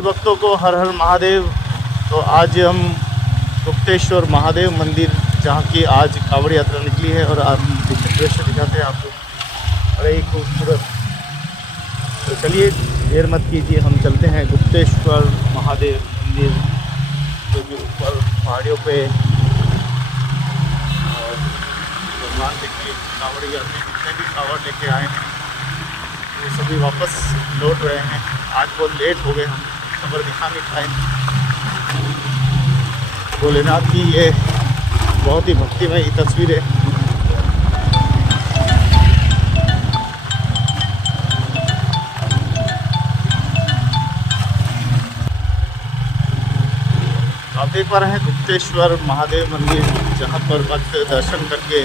भक्तों को हर हर महादेव। तो आज हम गुप्तेश्वर महादेव मंदिर, जहाँ की आज कांवड़ यात्रा निकली है, और आप दृश्य दिखाते हैं आपको, बड़े ही खूबसूरत। तो चलिए देर मत कीजिए, हम चलते हैं गुप्तेश्वर महादेव मंदिर, जो कि ऊपर पहाड़ियों पे। और भगवान देखिए कांवड़ यात्री जितने भी कांवड़ लेके आए हैं वो सभी वापस लौट रहे हैं। आज बहुत लेट हो गए, हम खबर दिखा नहीं पाए। भोलेनाथ की ये बहुत ही भक्तिमय तस्वीर है। आप देख पा रहे हैं गुप्तेश्वर महादेव मंदिर, जहां पर भक्त दर्शन करके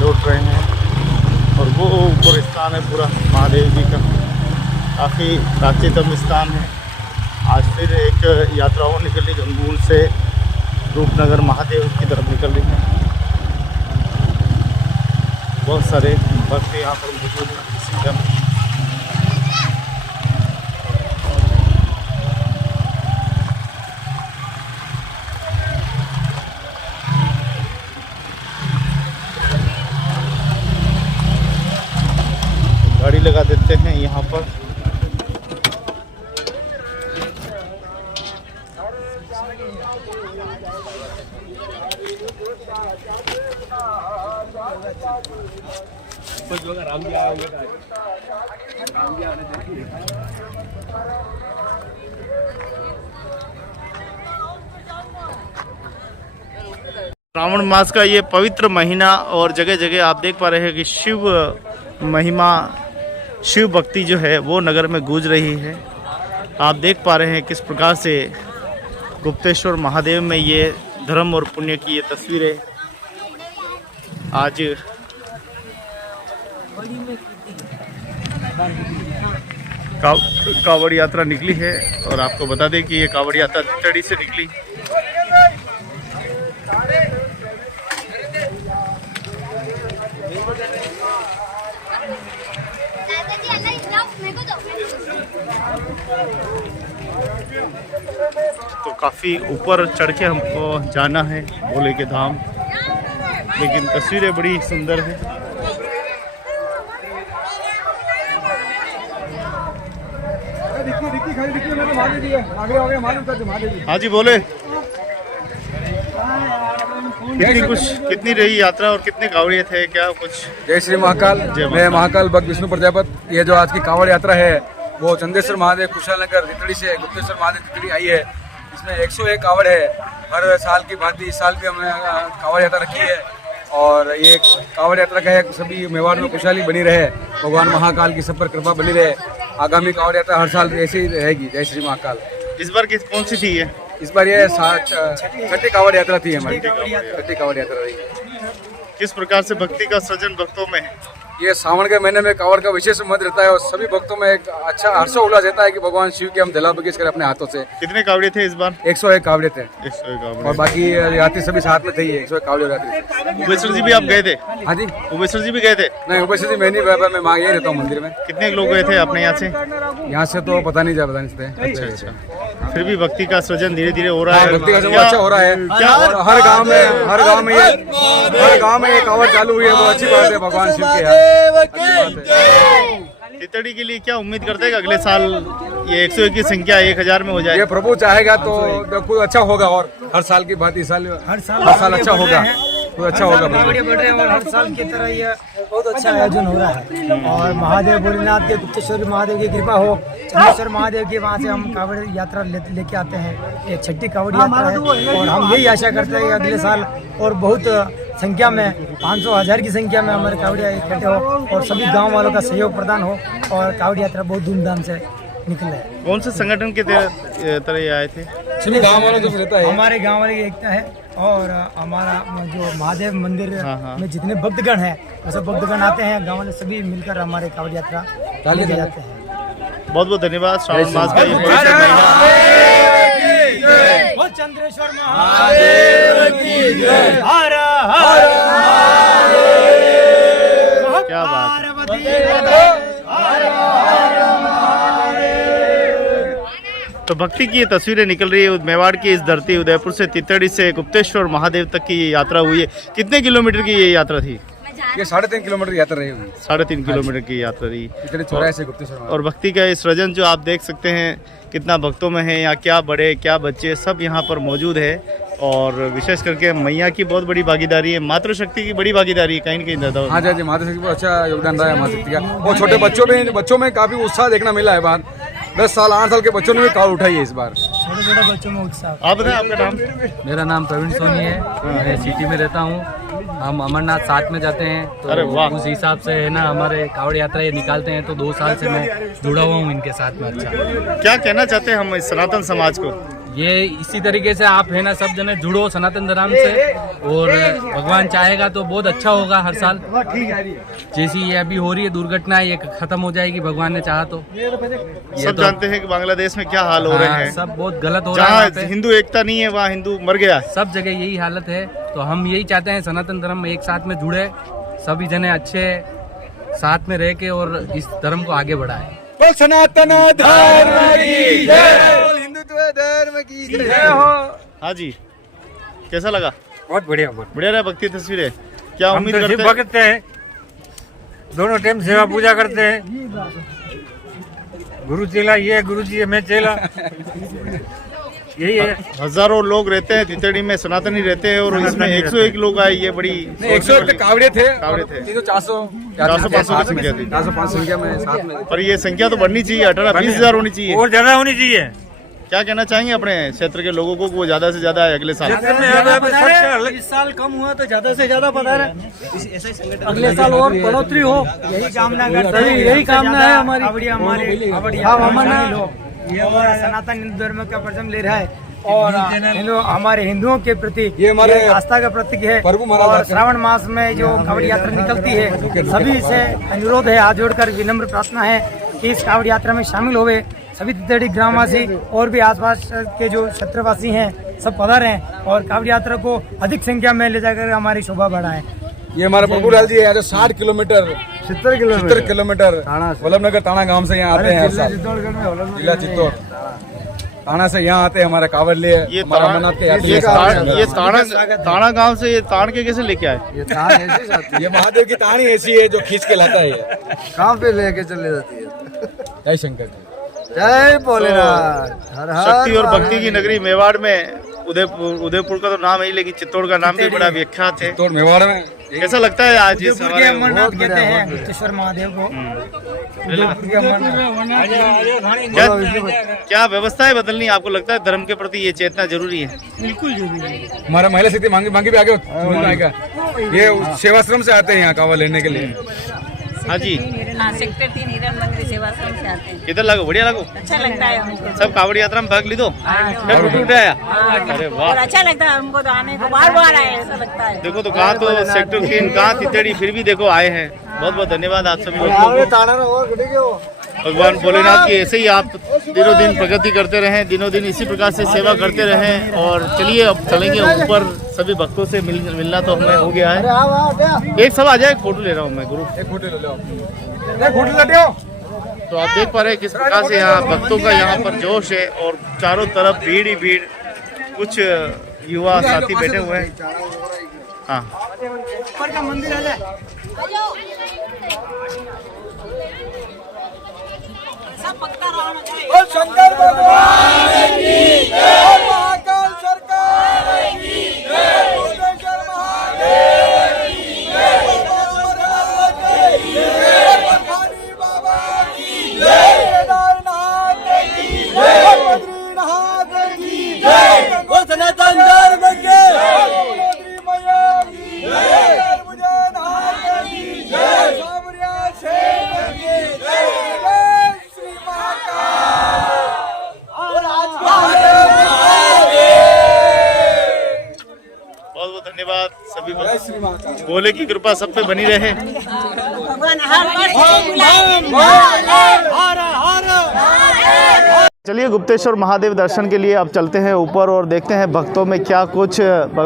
लौट रहे हैं। और वो ऊपर स्थान है पूरा महादेव जी का, काफ़ी प्राचीनतम स्थान है। आज फिर एक यात्राओं निकली गंगूर से रूपनगर महादेव की तरफ निकल रही है। बहुत सारे भक्त यहाँ पर मौजूद हैं। गाड़ी लगा देते हैं यहाँ पर। श्रावण मास का ये पवित्र महीना, और जगह जगह आप देख पा रहे हैं कि शिव महिमा, शिव भक्ति जो है वो नगर में गूंज रही है। आप देख पा रहे हैं किस प्रकार से गुप्तेश्वर महादेव में ये धर्म और पुण्य की ये तस्वीरें आज कांवड़ यात्रा निकली है। और आपको बता दें कि ये कांवड़ यात्रा तितड़ी से निकली। तो काफ़ी ऊपर चढ़ के हमको जाना है भोले के धाम, लेकिन तस्वीरें बड़ी सुंदर है। हाँ जी बोले, कितनी रही यात्रा और कितने कांवड़िए थे, क्या कुछ? जय श्री महाकाल। मैं महाकाल भक्त विष्णु प्रजापति। ये जो आज की कांवड़ यात्रा है वो चंदेश्वर महादेव कुशालनगर तितड़ी से गुप्तेश्वर महादेव तितड़ी आई है। इसमें 101 कांवड़ है। हर साल की भांति इस साल भी हमने कांवड़ यात्रा रखी है। और ये कांवड़ यात्रा का है सभी मेवाड़ में खुशहाली बनी रहे, भगवान महाकाल की सब पर कृपा बनी रहे। आगामी कांवड़ यात्रा हर साल ऐसे ही रहेगी। जय श्री महाकाल। इस बार कौन सी थी ये? इस बार ये छठी कांवड़ यात्रा थी हमारी, छठी कांवड़ यात्रा रही। किस प्रकार से भक्ति का सृजन भक्तों में? ये सावन के महीने में कांवड़ का विशेष महत्व रहता है और सभी भक्तों में एक अच्छा हर्षोल्लास रहता है कि भगवान शिव के हम जला बगीच कर अपने हाथों से। कितने कांवड़े थे इस बार? 101 कांवड़े थे। 101 और बाकी यात्री सभी साथ में थे। 101 कांवड़े यात्री। उबेश्वर जी भी आप गए थे? हाँ जी, उबेश्वर जी भी गए थे? नहीं, उबेश्वर जी मैं नहीं, मैं मांग यही रहता हूँ मंदिर में। कितने लोग गए थे अपने यहाँ से? यहाँ से तो पता नहीं सकते। अच्छा, फिर भी भक्ति का सृजन धीरे धीरे हो रहा है। भक्ति का सृजन अच्छा हो रहा है। हर गाँव में ये कांवड़ चालू हुई है, वो अच्छी बात है भगवान शिव के यहाँ। तितड़ी के लिए क्या उम्मीद करते हैं कि अगले साल ये 101 की संख्या 1000 में हो जाए? ये प्रभु चाहेगा तो कुछ अच्छा होगा, और हर साल की बात इस साल हर साल अच्छा होगा, तो अच्छा होगा। और हर साल की तरह ये बहुत अच्छा आयोजन हो रहा है। और महादेव भोलेनाथ के, गुप्तेश्वर महादेव की कृपा हो, चंदेश्वर महादेव के वहाँ से हम कांवड़ यात्रा लेके आते हैं। ये छठी कांवड़ यात्रा है और हम यही आशा करते हैं कि अगले साल और बहुत संख्या में 500,000 की संख्या में हमारे कांवड़िया इकट्ठे हो और सभी गांव वालों का सहयोग प्रदान हो और कांवड़ यात्रा बहुत धूमधाम से निकले। कौन से संगठन के तरह आए थे? गाँव वालों जो रहता है, हमारे गांव वाले की एकता है और हमारा जो महादेव मंदिर में जितने भक्तगण हैं वो सब भक्तगण आते हैं, गाँव वाले सभी मिलकर हमारे कांवड़ यात्रा लेके जाते हैं। बहुत बहुत धन्यवाद। श्रावण मास का ये चंद्रेश्वर महादेव की जय। हर हर क्या बात है। तो भक्ति की ये तस्वीरें निकल रही है मेवाड़ की इस धरती उदयपुर से तितड़ी से गुप्तेश्वर महादेव तक की ये यात्रा हुई है। कितने किलोमीटर की ये यात्रा थी? ये 3.5 किलोमीटर यात्रा रही होगी। 3.5 किलोमीटर की यात्रा रही। इतने चौराहे से गुप्तेश्वर और भक्ति का ये सृजन जो आप देख सकते हैं कितना भक्तों में है, यहाँ क्या बड़े क्या बच्चे सब यहाँ पर मौजूद है। और विशेष करके मैया की बहुत बड़ी भागीदारी है, मातृशक्ति की बड़ी भागीदारी है कहीं न कहीं दादा। हाँ जी, मातृशक्ति बहुत अच्छा योगदान रहा है मातृशक्ति का। और छोटे बच्चों में काफी उत्साह देखना मिला है। बात 10 साल 8 साल के बच्चों ने भी कावड़ उठाई है इस बार। छोटे छोटे बच्चों में उत्साह। आप बताएं आपका नाम? मेरा नाम प्रवीण सोनी है, मैं सिटी में रहता हूँ। हम अमरनाथ साथ में जाते हैं, अरे वाह। तो उस हिसाब से है ना हमारे कावड़ यात्रा ये निकालते हैं, तो 2 साल से मैं जुड़ा हुआ हूँ इनके साथ में। अच्छा, क्या कहना चाहते हैं हम इस सनातन समाज को? ये इसी तरीके से आप है ना सब जने जुड़ो सनातन धर्म से, और भगवान चाहेगा तो बहुत अच्छा होगा हर साल। जैसी ये अभी हो रही है दुर्घटना, ये खत्म हो जाएगी भगवान ने चाहा तो। सब जानते हैं कि बांग्लादेश में क्या हाल हो रहे हैं, सब बहुत गलत हो रहा है वहाँ जहाँ पे। हिंदू एकता नहीं है वहाँ हिंदू मर गया है। सब जगह यही हालत है, तो हम यही चाहते हैं सनातन धर्म में एक साथ में जुड़े, सभी जने अच्छे साथ में रह के और इस धर्म को आगे बढ़ाए। बोल सनातन धर्म की जय, बोल हिंदुत्व धर्म की जय हो। हाँ जी, कैसा लगा? बहुत बढ़िया, बढ़िया रहा भक्ति तस्वीरें। क्या हम उम्मीद तो करते शिव हैं? भक्त हैं, दोनों टाइम सेवा पूजा करते हैं। गुरु चेला, ये गुरु जी है, मैं चेला, यही है। हजारों लोग रहते हैं तितड़ी में, सनातनी रहते हैं, और इसमें 101 लोग आए, ये बड़ी 101 कावड़े थे। कावड़े थे। 400 400-500 की संख्या थी। 405 संख्या में साथ में। और ये संख्या तो बढ़नी चाहिए, 18-20 हजार होनी चाहिए। और ज्यादा होनी चाहिए। क्या कहना चाहेंगे अपने क्षेत्र के लोगों को, वो ज्यादा से ज्यादा अगले साल? इस साल कम हुआ तो ज्यादा से ज्यादा बता रहे, अगले साल और बढ़ोतरी हो, यही कामना करते हैं। यही कामना है हमारी। ये हमारा सनातन हिंदू धर्म का परचम ले रहा है, और हमारे हिंदुओं के प्रति ये हमारे आस्था का प्रतीक है। प्रभु महाराज और श्रावण मास में जो कावड़ यात्रा निकलती है, सभी से अनुरोध है, हाथ जोड़कर विनम्र प्रार्थना है कि इस कावड़ यात्रा में शामिल होवे। सभी तितड़ी ग्रामवासी और भी आसपास के जो क्षेत्रवासी हैं सब पधारे हैं, और कावड़ यात्रा को अधिक संख्या में ले जाकर हमारी शोभा बढ़ाएं। ये हमारे प्रभु लाल जी है, जो 60 किलोमीटर 70 किलोमीटर वल्लभनगर ताना गांव से यहाँ आते हैं हर साल। जिला चित्तौड़ ताना से यहाँ आते हैं हमारा कावड़ लिए। ये हमारा अमरनाथ के यात्री ये हैं। ताना गांव से ये तान के कैसे लेके आए? ये महादेव की तानी ऐसी है जो खींच के लाता है। कहाँ पे लेके चले जाती है? जय शंकर जी, जय भोलेनाथ। हर हर शक्ति और भक्ति की नगरी मेवाड़ में उदयपुर का तो नाम है, लेकिन चित्तौड़ का नाम भी बड़ा विख्यात है। चित्तौड़ मेवाड़ में कैसा लगता है आज इस उदयपुर के अमरनाथ कहते हैं गुप्तेश्वर महादेव को। उदयपुर के अमरनाथ। क्या व्यवस्थाएं बदलनी आपको लगता है? धर्म के प्रति ये चेतना जरूरी है। बिल्कुल जरूरी है। हमारा महिला स्थिति मांगी भी आगे आएगा। ये सेवाश्रम से आते हैं यहाँ कावड़ लेने के लिए। हाँ जी, हाँ, सेक्टर 3 हिरन मंदिर सेवाश्रम से आते हैं। किधर लागो? बढ़िया लागो? अच्छा लगता है हमको। सब कावड़ यात्रा में भाग ली दो? टूट आया? अरे और वाह, अच्छा लगता है हमको तो आने को, बार बार आए ऐसा लगता है। देखो तो कहाँ तो सेक्टर 3 कहाँ तितड़ी, फिर भी देखो आए हैं। बहुत बहुत धन्यवाद आप सभी लोगों को। भगवान भोलेनाथ की ऐसे ही आप दिनों दिन प्रगति करते रहें, दिनों दिन इसी प्रकार से सेवा करते रहें। और चलिए अब चलेंगे ऊपर, सभी भक्तों से मिलना तो हमें हो गया है। एक सब आ जाए, एक फोटो ले रहा हूँ मैं गुरु। एक फोटो ले लो, एक फोटो ले लो। तो आप देख पा रहे हैं किस प्रकार से यहाँ भक्तों का यहाँ पर जोश है, और चारों तरफ भीड़ ही भीड़। कुछ युवा साथी बैठे हुए हैं। हाँ, ऊपर का मंदिर आ जाए। सब पक्का रहना चाहिए। शंकर भगवान की जय, महाकाल सरकार की जय, भुवनेश्वर महादेव की जय, अमरनाथ की जय, पठानी बाबा की जय, केदारनाथ की जय, बद्रीनाथ की जय, बोल सनातन धर्म के जय, मैया की जय, मुझे की जय, सावरिया शेर की जय, श्री बहुत बहुत धन्यवाद सभी को। भोले की कृपा सब पे बनी रहे। भगवान हर चलिए गुप्तेश्वर महादेव दर्शन के लिए अब चलते हैं ऊपर, और देखते हैं भक्तों में क्या कुछ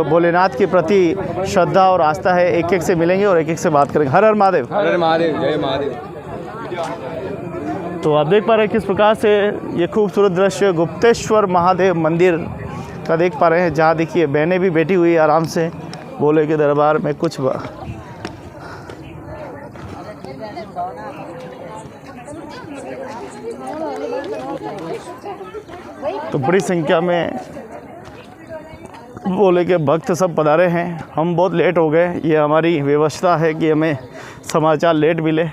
भोलेनाथ के प्रति श्रद्धा और आस्था है। एक एक से मिलेंगे और एक एक से बात करेंगे। हर हर महादेव। हर हर महादेव, जय महादेव। तो आप देख पा रहे हैं किस प्रकार से ये खूबसूरत दृश्य गुप्तेश्वर महादेव मंदिर का देख पा रहे हैं, जहाँ देखिए बहनें भी बैठी हुई आराम से भोले के दरबार में। कुछ तो बड़ी संख्या में भोले के भक्त सब पधारे हैं। हम बहुत लेट हो गए, ये हमारी व्यवस्था है कि हमें समाचार लेट मिले,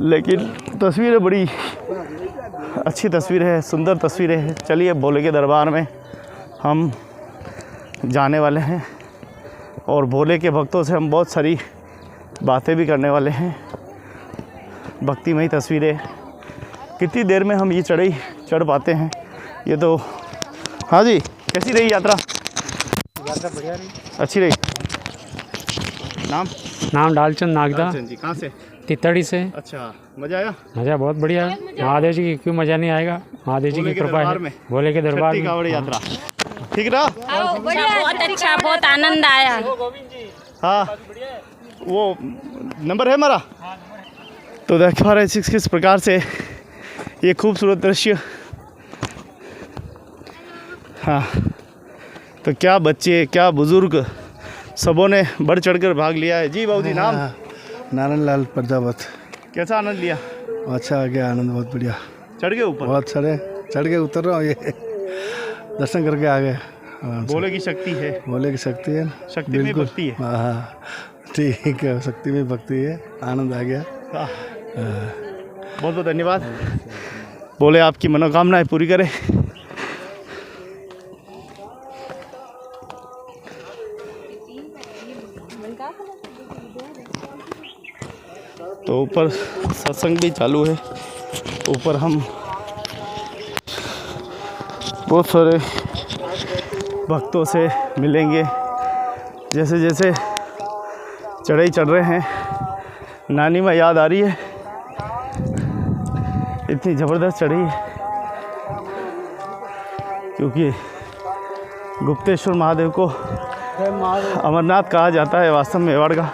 लेकिन तस्वीरें बड़ी अच्छी तस्वीर है, सुंदर तस्वीरें हैं। चलिए भोले के दरबार में हम जाने वाले हैं और भोले के भक्तों से हम बहुत सारी बातें भी करने वाले हैं। भक्तिमयी तस्वीरें, कितनी देर में हम ये चढ़ पाते हैं ये तो। हाँ जी, कैसी रही यात्रा? यात्रा बढ़िया रही, अच्छी रही। नाम डालचंद नागदा, जी, कहाँ से? तितड़ी से। अच्छा, मज़ा आया? मज़ा बहुत बढ़िया है। महादेव जी की क्यों मज़ा नहीं आएगा, महादेव जी की कृपा है। भोले के दरबार में कावड़ यात्रा ठीक रहा? बहुत अच्छा, बहुत आनंद आया। हाँ, वो नंबर है हमारा। तो देख पा रहे हैं किस प्रकार से ये खूबसूरत दृश्य। हाँ, तो क्या बच्चे क्या बुजुर्ग सबों ने बढ़ चढ़कर भाग लिया है। जी बाबूजी, नाम? नारायण लाल प्रजापत। कैसा आनंद लिया? अच्छा आ गया, आनंद बहुत बढ़िया। चढ़ गए ऊपर? बहुत सारे चढ़ के उतर रहा हूँ, ये दर्शन करके आ गए। भोले की शक्ति है, भोले की शक्ति है, शक्ति में भक्ति है। हाँ ठीक है, शक्ति में भक्ति है, आनंद आ गया। बहुत बहुत धन्यवाद। भोले आपकी मनोकामनाएं पूरी करे। तो ऊपर सत्संग भी चालू है। ऊपर हम बहुत सारे भक्तों से मिलेंगे। जैसे जैसे चढ़ाई चढ़ रहे हैं, नानी माँ याद आ रही है। इतनी ज़बरदस्त चढ़ी है क्योंकि गुप्तेश्वर महादेव को अमरनाथ कहा जाता है, वास्तव में मेवाड़ का।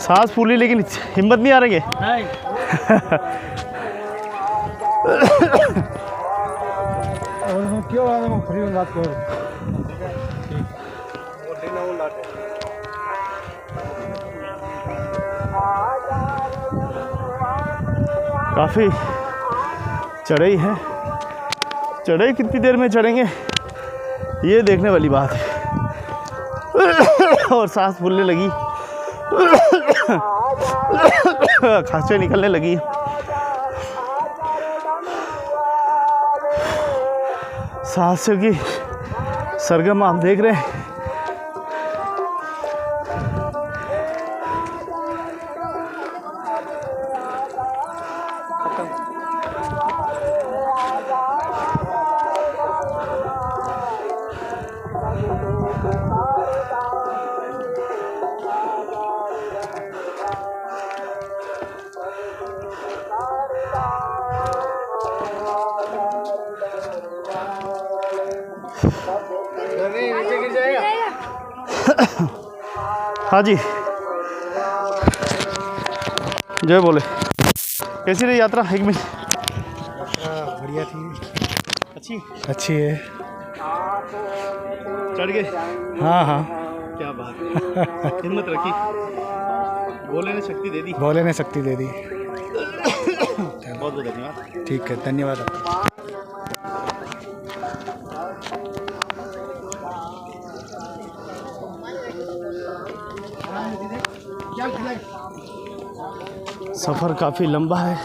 सांस फूली लेकिन हिम्मत नहीं आ रही है। काफ़ी चढ़ाई है। चढ़ाई कितनी देर में चढ़ेंगे ये देखने वाली बात है। और सांस फूलने लगी, खांसी निकलने लगी। सांसों की सरगम आप देख रहे हैं। हाँ जी, जय बोले। कैसी रही यात्रा? एक मिनट। बढ़िया थी, अच्छी अच्छी है। चढ़ गए? हाँ हाँ, क्या बात है, हिम्मत रखी, भोले ने शक्ति दे दी। भोले ने शक्ति दे दी। बहुत बहुत धन्यवाद। ठीक है, धन्यवाद। सफ़र काफ़ी लंबा है।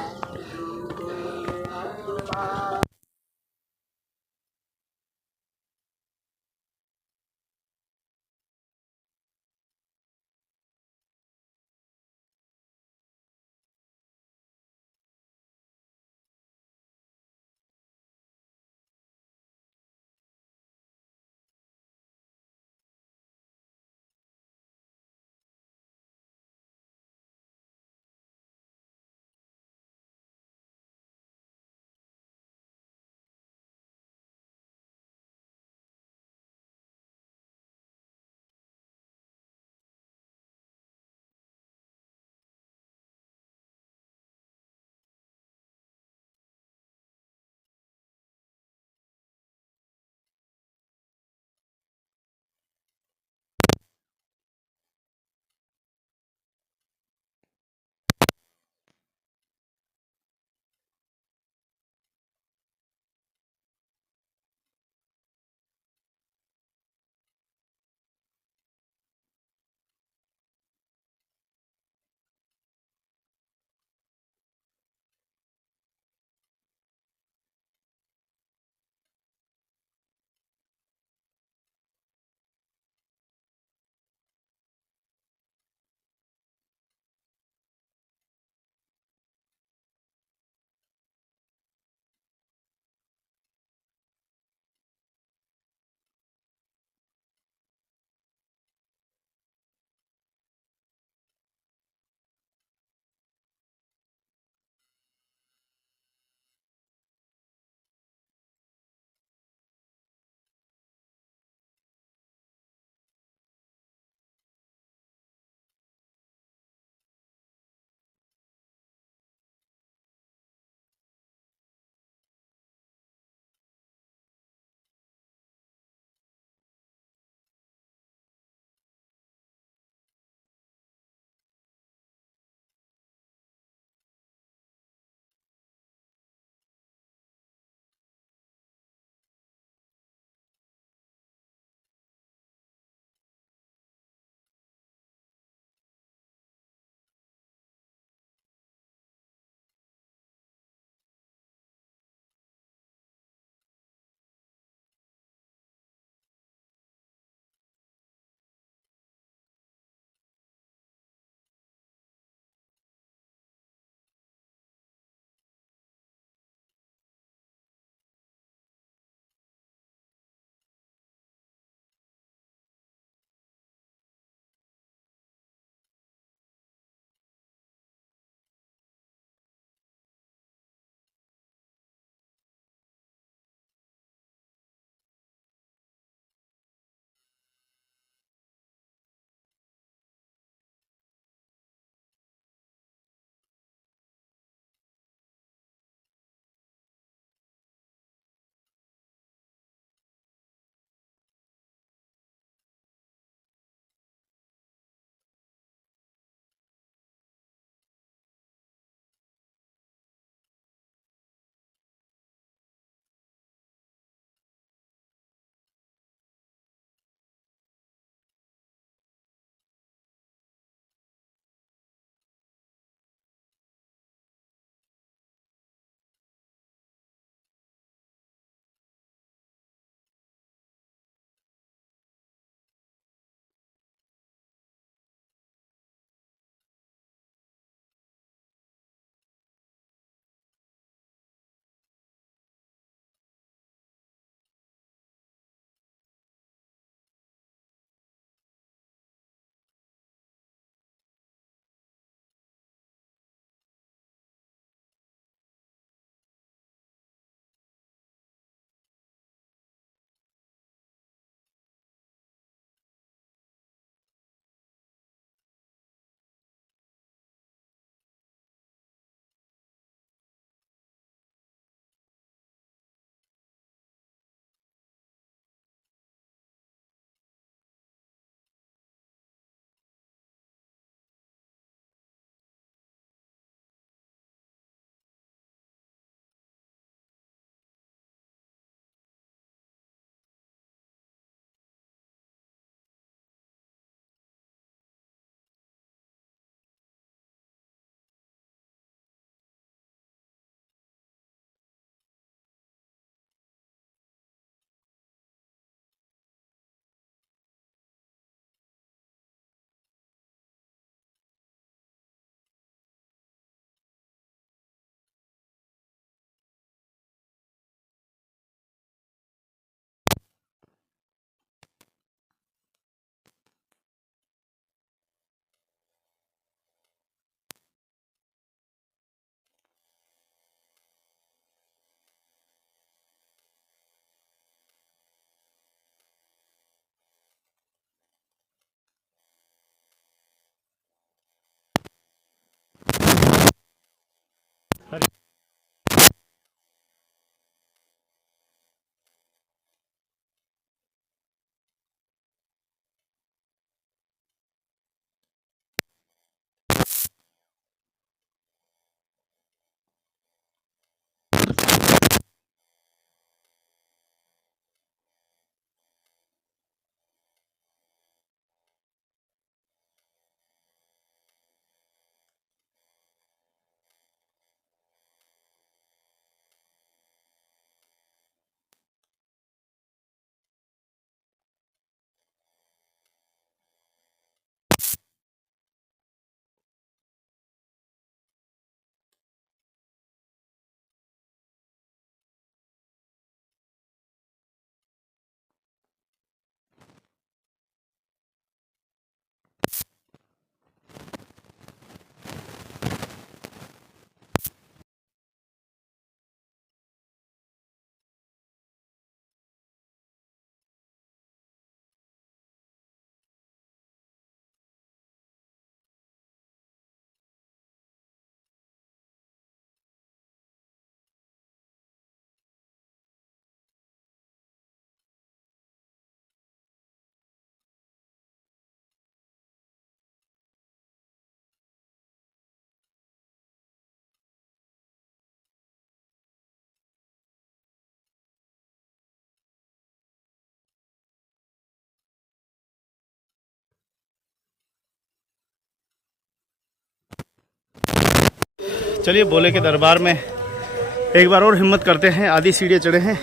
चलिए भोले के दरबार में एक बार और हिम्मत करते हैं। आधी सीढ़ियाँ चढ़े हैं,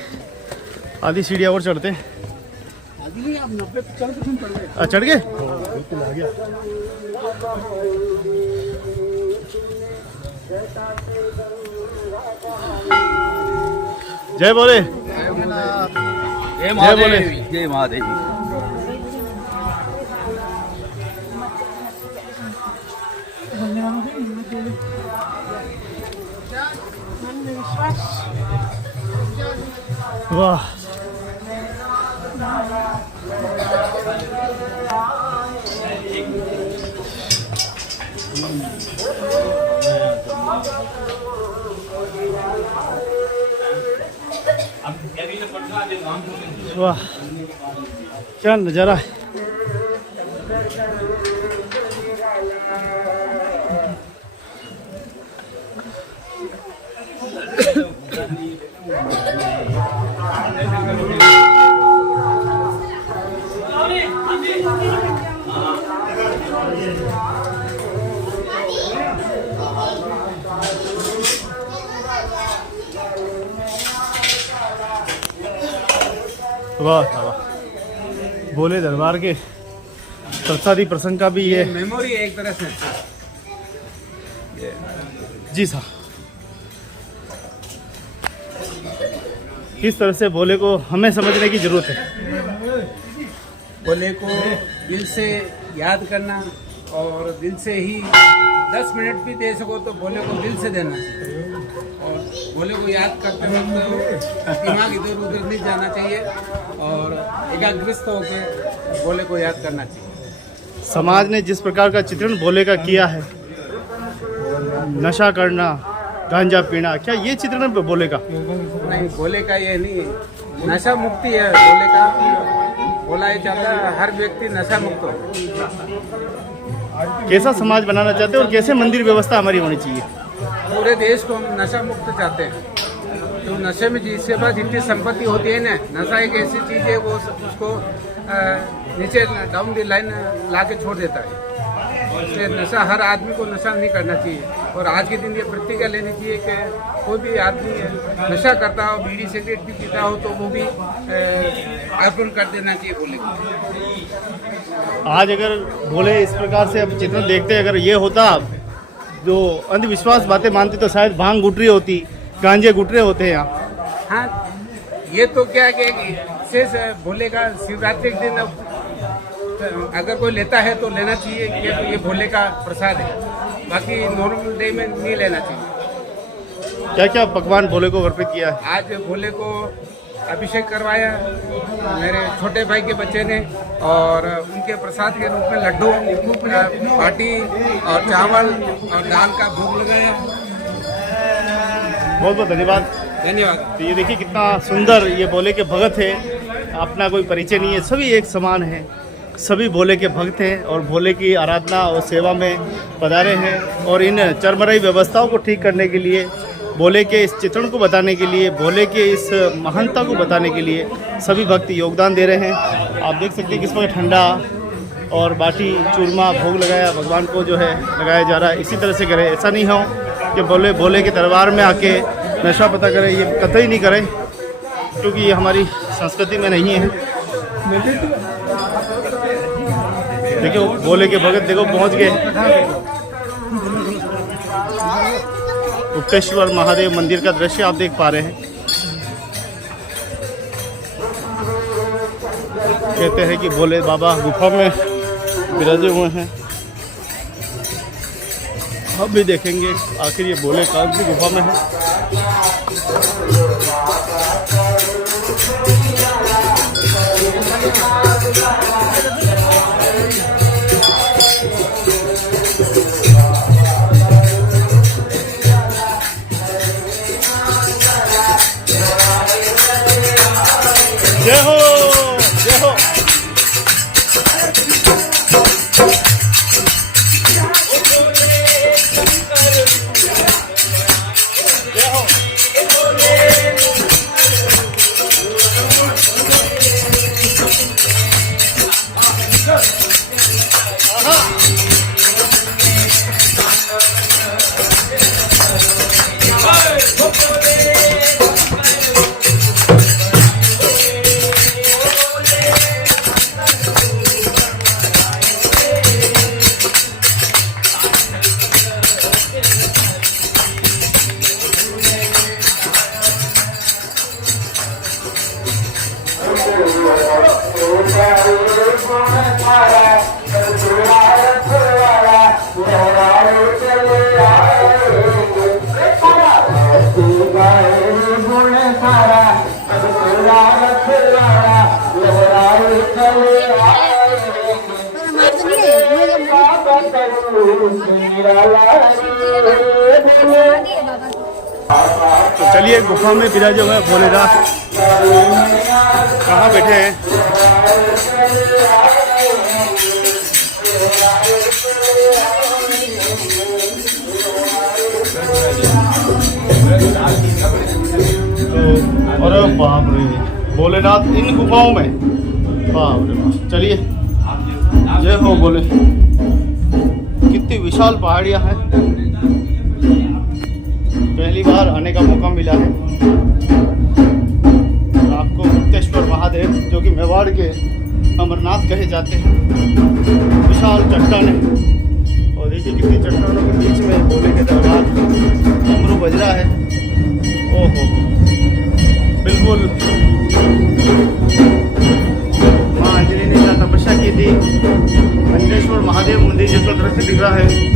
आधी सीढ़ियाँ और चढ़ते हैं। चढ़ गए। जय बोले, जय बोले, जय महादेव। वाह, वाह क्या नज़ारा है। वाह वाह, भोले दरबार के प्रसादी प्रसंग का भी ये मेमोरी है एक तरह से। जी साहब, किस तरह से भोले को हमें समझने की जरूरत है। भोले को दिल से याद करना और दिल से ही 10 मिनट भी दे सको तो भोले को दिल से देना चाहिए। और भोले को याद करते वक्त दिमाग इधर उधर नहीं जाना चाहिए और एकाग्रस्त होकर भोले को याद करना चाहिए। समाज ने जिस प्रकार का चित्रण भोले का किया है, नशा करना, गांजा पीना, क्या ये चित्रण है भोले का? नहीं, भोले का ये नहीं, नशा मुक्ति है भोले का। बोला ये चाहता है हर व्यक्ति नशा मुक्त हो। कैसा समाज बनाना चाहते हैं और कैसे मंदिर व्यवस्था हमारी होनी चाहिए? पूरे देश को हम नशा मुक्त चाहते हैं। तो नशे में जिसके पास जितनी संपत्ति होती है ना, नशा एक ऐसी चीज़ है वो उसको नीचे डाउन द लाइन ला के छोड़ देता है। इसलिए नशा, हर आदमी को नशा नहीं करना चाहिए। और आज के दिन ये प्रतिज्ञा लेनी चाहिए कि कोई भी आदमी नशा करता हो, बीड़ी सिगरेट भी पीता हो, तो वो भी अर्पण कर देना चाहिए भोले को। आज अगर भोले इस प्रकार से अब चित्रण देखते, अगर ये होता जो अंधविश्वास बातें मानते तो शायद भांग गुटरी होती, गांजे गुटरे होते हैं यहाँ। हाँ, ये तो क्या है कि शेष भोले का शिवरात्रि के दिन अगर कोई लेता है तो लेना चाहिए, ये भोले का प्रसाद है। बाकी नॉर्मल डे में नहीं लेना चाहिए। क्या क्या पकवान भोले को अर्पित किया है? आज भोले को अभिषेक करवाया मेरे छोटे भाई के बच्चे ने, और उनके प्रसाद के रूप में लड्डू, बाटी और चावल और दाल का भोग लगाया। बहुत बहुत धन्यवाद। धन्यवाद। तो ये देखिए कितना सुंदर ये भोले के भगत है, अपना कोई परिचय नहीं है, सभी एक समान है, सभी भोले के भक्त हैं और भोले की आराधना और सेवा में पधारे हैं। और इन चरमराई व्यवस्थाओं को ठीक करने के लिए, भोले के इस चित्रण को बताने के लिए, भोले के इस महानता को बताने के लिए सभी भक्त योगदान दे रहे हैं। आप देख सकते हैं किस प्रकार ठंडा और बाटी चूरमा भोग लगाया भगवान को जो है लगाया जा रहा है। इसी तरह से करें, ऐसा नहीं हो कि भोले के दरबार में आके नशा पता करें, ये कतई नहीं करें, क्योंकि ये हमारी संस्कृति में नहीं है। देखो भोले के भगत देखो पहुंच गए गुप्तेश्वर महादेव मंदिर का दृश्य आप देख पा रहे हैं। कहते हैं कि भोले बाबा गुफा में विराजे हुए हैं। अब भी देखेंगे आखिर ये भोले कौन सी गुफा में है। जय हो, जय हो। तो चलिए गुफा में विराजे हुए भोलेनाथ कहाँ बैठे हैं। तो अरे बाप रे, भोलेनाथ इन गुफाओं में, बाप रे बाप। चलिए जय हो भोले। कितनी विशाल पहाड़ियाँ हैं, पहली बार आने का मौका मिला है। आपको गुप्तेश्वर महादेव जो कि मेवाड़ के अमरनाथ कहे जाते हैं, विशाल चट्टानें, और देखिए कितनी चट्टानों के बीच में भोले के दरबार डमरू बज रहा है। ओहो, बिल्कुल माँ अंजलि ने जहाँ तपस्या की थी, अंजनेश्वर महादेव मंदिर जिसका दृश्य दिख रहा है।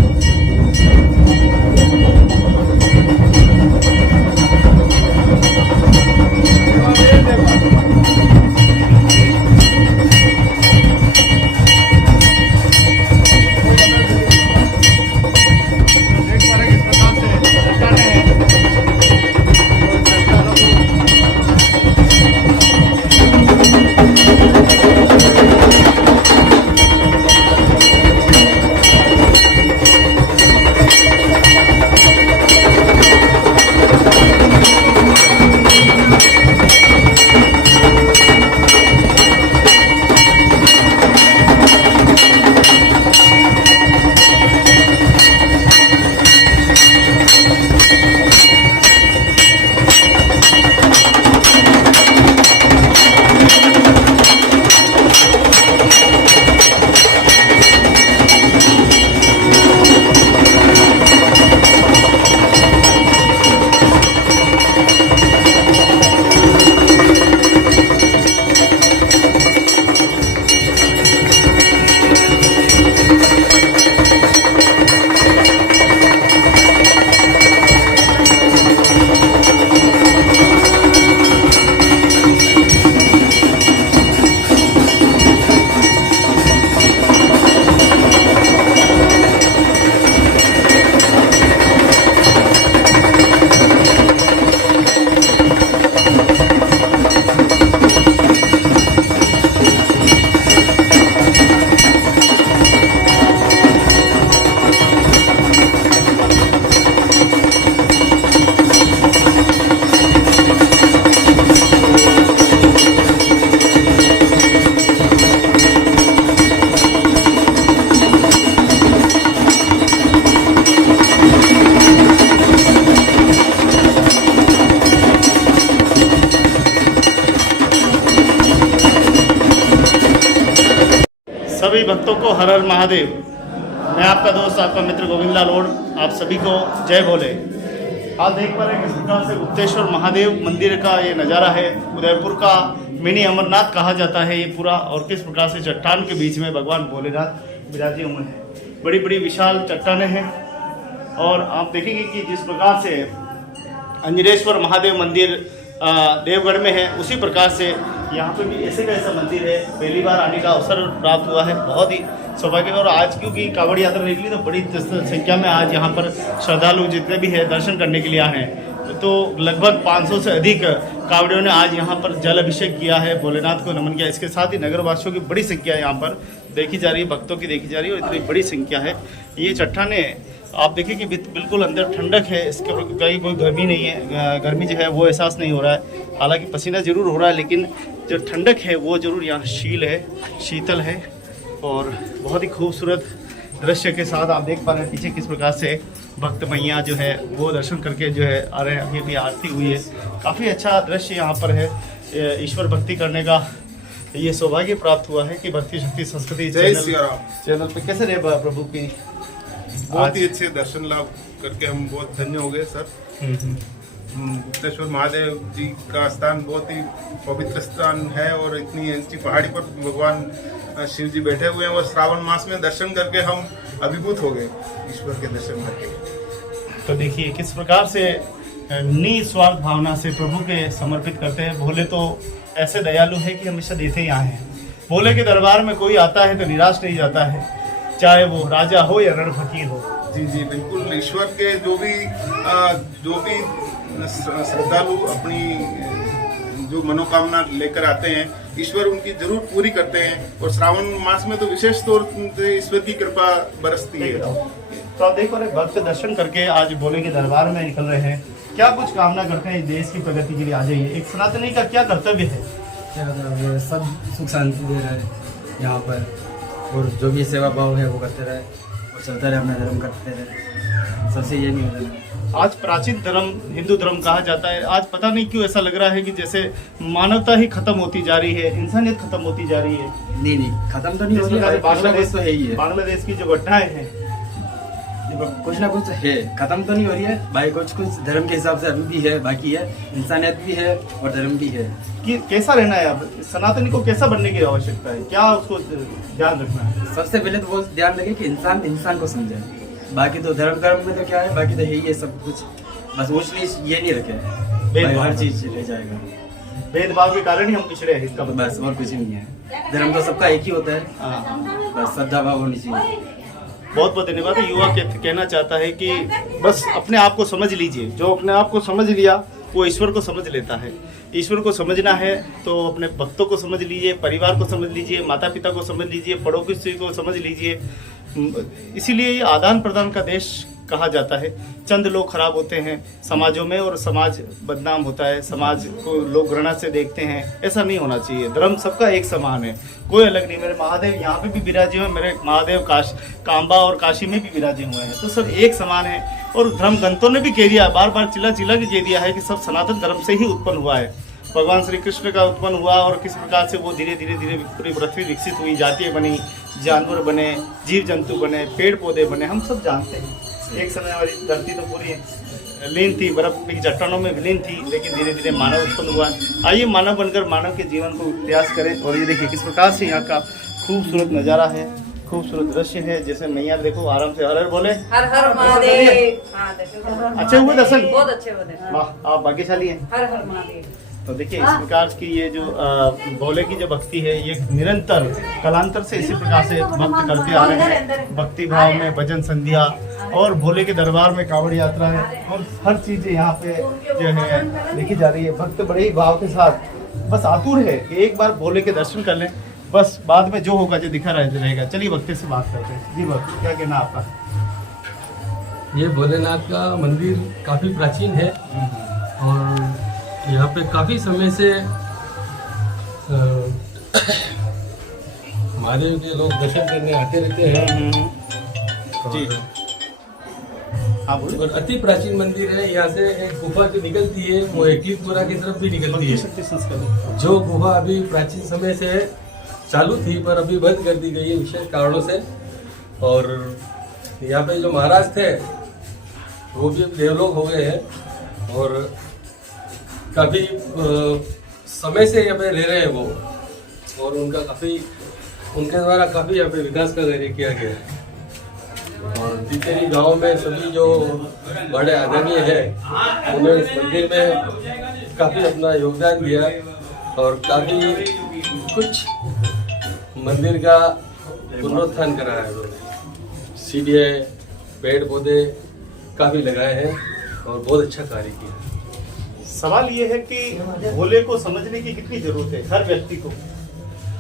सभी भक्तों को हर हर महादेव। मैं आपका दोस्त, आपका मित्र गोविंद लाल ओड, आप सभी को जय भोले। आप देख पा रहे हैं किस प्रकार से गुप्तेश्वर महादेव मंदिर का ये नज़ारा है। उदयपुर का मिनी अमरनाथ कहा जाता है ये पूरा, और किस प्रकार से चट्टान के बीच में भगवान भोलेनाथ विराजे हुए हैं। बड़ी बड़ी विशाल चट्टानें हैं, और आप देखेंगे कि जिस प्रकार से अंजनेश्वर महादेव मंदिर देवगढ़ में है, उसी प्रकार से यहाँ पे भी ऐसे का ऐसा मंदिर है। पहली बार आने का अवसर प्राप्त हुआ है, बहुत ही सौभाग्य। और आज क्योंकि कांवड़ यात्रा निकली तो बड़ी संख्या में आज यहाँ पर श्रद्धालु जितने भी है दर्शन करने के लिए आए हैं। तो लगभग 500 से अधिक कांवड़ियों ने आज यहाँ पर जल अभिषेक किया है, भोलेनाथ को नमन किया। इसके साथ ही नगरवासियों की बड़ी संख्या यहाँ पर देखी जा रही है, भक्तों की देखी जा रही है, और इतनी बड़ी संख्या है। ये चट्टानें आप देखिए कि बिल्कुल अंदर ठंडक है, इसके कहीं कोई गर्मी नहीं है, गर्मी जो है वो एहसास नहीं हो रहा है। हालांकि पसीना जरूर हो रहा है, लेकिन जो ठंडक है वो जरूर यहाँ शीतल है। और बहुत ही खूबसूरत दृश्य के साथ आप देख पा रहे हैं पीछे किस प्रकार से भक्त मैया जो है वो दर्शन करके जो है आ रहे हैं। अभी भी आरती हुई है, काफ़ी अच्छा दृश्य यहाँ पर है। ईश्वर भक्ति करने का ये सौभाग्य प्राप्त हुआ है कि भक्ति शक्ति संस्कृति चैनल पे कैसे रहे प्रभु की बहुत ही अच्छे दर्शन लाभ करके हम बहुत धन्य हो गए सर। गुप्तेश्वर महादेव जी का स्थान बहुत ही पवित्र स्थान है, और इतनी ऊंची पहाड़ी पर भगवान शिव जी बैठे हुए हैं, और श्रावण मास में दर्शन करके हम अभिभूत हो गए ईश्वर के दर्शन करके। तो देखिए किस प्रकार से निस्वार्थ भावना से प्रभु के समर्पित करते हैं। भोले तो ऐसे दयालु है कि हमेशा देते ही आए हैं। भोले के दरबार में कोई आता है तो निराश नहीं जाता है, चाहे वो राजा हो या रण फकीर हो। जी जी बिल्कुल, ईश्वर के जो भी श्रद्धालु अपनी जो मनोकामना लेकर आते हैं, ईश्वर उनकी जरूर पूरी करते हैं। और श्रावण मास में तो विशेष तौर से ईश्वर की कृपा बरसती है। तो आप देखो भक्त दर्शन करके आज भोले के दरबार में निकल रहे हैं। क्या कुछ कामना करते हैं देश की प्रगति के लिए? आ जाइए, एक सनातनी का क्या कर्तव्य है? क्या सब सुख शांति दे रहा है यहाँ पर, और जो भी सेवा भाव है वो करते रहे और चलता रहे, अपना धर्म करते रहे। सबसे ये नहीं होता। आज प्राचीन धर्म हिंदू धर्म कहा जाता है, आज पता नहीं क्यों ऐसा लग रहा है कि जैसे मानवता ही खत्म होती जा रही है, इंसानियत खत्म होती जा रही है। नहीं खत्म तो नहीं हो रही है, बांग्लादेश तो है ही है। बांग्लादेश की जो घटनाएं हैं कुछ ना कुछ है, खत्म तो नहीं हो रही है भाई। कुछ धर्म के हिसाब से अभी भी है, बाकी है, इंसानियत भी है और धर्म भी है। कि कैसा रहना है अब सनातनी को, कैसा बनने की आवश्यकता है, क्या उसको ध्यान रखना है? सबसे पहले तो वो ध्यान रखे कि इंसान को समझे। बाकी तो धर्म में तो क्या है, बाकी तो है ही है सब कुछ। बस ऊंच नीच ये नहीं रखे, हर चीज रह जाएगा। भेदभाव के कारण ही हम पिछड़े हैं, इसका बस और कुछ नहीं है। धर्म तो सबका एक ही होता है, बस श्रद्धा भाव होनी चाहिए। बहुत बहुत धन्यवाद। युवा कहना चाहता है कि बस अपने आप को समझ लीजिए, जो अपने आप को समझ लिया वो ईश्वर को समझ लेता है। ईश्वर को समझना है तो अपने भक्तों को समझ लीजिए, परिवार को समझ लीजिए, माता पिता को समझ लीजिए, पड़ोसी को समझ लीजिए। इसीलिए ये आदान प्रदान का देश कहा जाता है। चंद लोग खराब होते हैं समाजों में और समाज बदनाम होता है, समाज को लोग घृणा से देखते हैं। ऐसा नहीं होना चाहिए। धर्म सबका एक समान है, कोई अलग नहीं। मेरे महादेव यहाँ पे भी विराजे हुए, मेरे महादेव कांबा और काशी में भी विराजे हुए हैं, तो सब एक समान है। और धर्म ग्रंथों ने भी कह दिया, बार बार चिल्ला चिल्ला के कह दिया है कि सब सनातन धर्म से ही उत्पन्न हुआ है। भगवान श्री कृष्ण का उत्पन्न हुआ और किस प्रकार से वो धीरे धीरे पूरी पृथ्वी विकसित हुई, जातियाँ बनी, जानवर बने, जीव जंतु बने, पेड़ पौधे बने, हम सब जानते हैं। एक समय हमारी धरती तो पूरी लीन थी, बर्फ की चट्टानों में विलीन थी, लेकिन धीरे धीरे मानव उत्पन्न हुआ। आइए मानव बनकर मानव के जीवन को प्रयास करें। और ये देखिए किस प्रकार से यहाँ का खूबसूरत नज़ारा है, खूबसूरत दृश्य है। जैसे मैया देखो आराम से हर हर बोले, हर हर महादेव। अच्छे हुए दर्शन, बहुत अच्छे हुए। वाह, आप भाग्यशाली हैं। हर हर महादेव। तो देखिए इस प्रकार की ये जो भोले की जो भक्ति है, ये निरंतर कालांतर से इसी प्रकार से भक्त करते आ रहे हैं। भक्ति भाव में भजन संध्या और भोले के दरबार में कांवड़ यात्रा है, और हर चीज़ यहाँ पे जो है देखी जा रही है। भक्त बड़े ही भाव के साथ बस आतुर है कि एक बार भोले के दर्शन कर लें, बस बाद में जो होगा जो दिखा रहेगा। चलिए भक्ति से बात करते हैं। जी भक्त, क्या कहना आपका? ये भोलेनाथ का मंदिर काफ़ी प्राचीन है और यहाँ पे काफ़ी समय से महादेव के लोग दर्शन करने आते रहते हैं। जी हाँ बोलो। और अति प्राचीन मंदिर है। यहाँ से एक गुफा जो निकलती है वो एकलितपुरा की तरफ भी निकलती है, जो गुफा अभी प्राचीन समय से चालू थी पर अभी बंद कर दी गई है विशेष कारणों से। और यहाँ पे जो महाराज थे वो भी देवलोक हो गए हैं और काफ़ी समय से यहाँ पे रह रहे हैं वो, और उनका उनके द्वारा काफ़ी यहाँ पे विकास का कार्य किया गया है। और तितेरी गांव में सभी जो बड़े आदरणीय हैं उन्होंने इस मंदिर में काफ़ी अपना योगदान दिया और काफ़ी कुछ मंदिर का पुनरुत्थान करा है उन्होंने। सीढ़ियाँ, पेड़ पौधे काफ़ी लगाए हैं और बहुत अच्छा कार्य किया। सवाल ये है कि भोले को समझने की कितनी जरूरत है हर व्यक्ति को।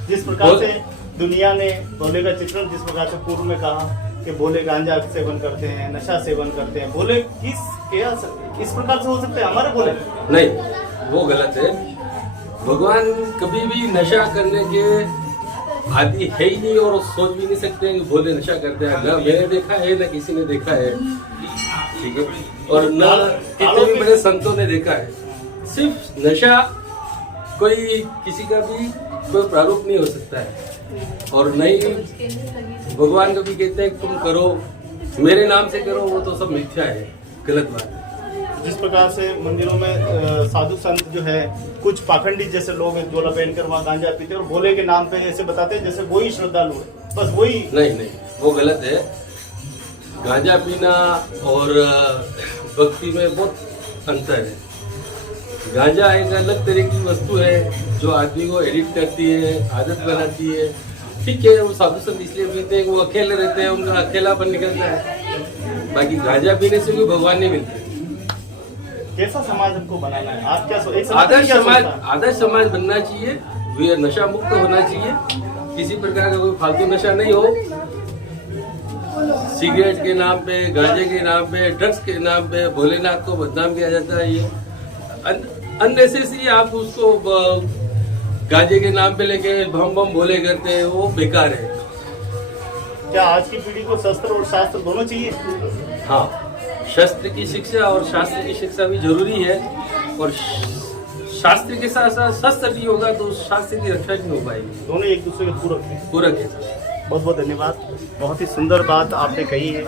जिस प्रकार से दुनिया ने भोले का चित्रण जिस प्रकार से पूर्व में कहा कि भोले गांजा सेवन करते हैं, नशा सेवन करते हैं, भोले इस प्रकार से हो सकते हैं हमारे भोले? नहीं, वो गलत है। भगवान कभी भी नशा करने के आदि है ही नहीं और सोच भी नहीं सकते हैं कि भोले नशा करते हैं। ना मैंने देखा है ना किसी ने देखा है, ठीक है, और ना कितने भी बड़े संतों ने देखा है। सिर्फ नशा कोई किसी का भी कोई प्रारूप नहीं हो सकता है। और नहीं, भगवान कभी कहते हैं तुम करो, मेरे नाम से करो, वो तो सब मिथ्या है, गलत बात है। जिस प्रकार से मंदिरों में साधु संत जो है कुछ पाखंडी जैसे लोग झोला पहनकर वहाँ गांजा पीते हैं और भोले के नाम पे ऐसे बताते हैं जैसे वही श्रद्धालु है, बस वही। नहीं, वो गलत है। गांजा पीना और भक्ति में बहुत अंतर है। गांजा एक अलग तरह की वस्तु है जो आदमी को एडिक्ट करती है, आदत बनाती है। ठीक है, वो साधु संत इसलिए पीते हैं, वो अकेले रहते हैं, उनका अकेलापन निकलता है। बाकी गांजा पीने से कोई भगवान नहीं मिलते। कैसा समाज हमको बनाना है? आप क्या आदर्श समाज बनना चाहिए, वे नशा मुक्त होना चाहिए, किसी प्रकार का कोई फालतू नशा नहीं हो। सिगरेट के नाम पे, गांजे के नाम पे, ड्रग्स के नाम पे भोलेनाथ को बदनाम किया जाता है। ये अननेसेसरी आप उसको गांजे के नाम पे लेके बम बम भोले करते हैं, वो बेकार है। क्या आज की पीढ़ी को शस्त्र और शास्त्र दोनों चाहिए? हाँ, शस्त्र की शिक्षा और शास्त्र की शिक्षा भी जरूरी है, और शास्त्र के साथ साथ शस्त्र नहीं होगा तो शास्त्र की रक्षा नहीं हो पाएगी। दोनों एक दूसरे के पूरक है। बहुत बहुत धन्यवाद, बहुत ही सुंदर बात आपने कही है।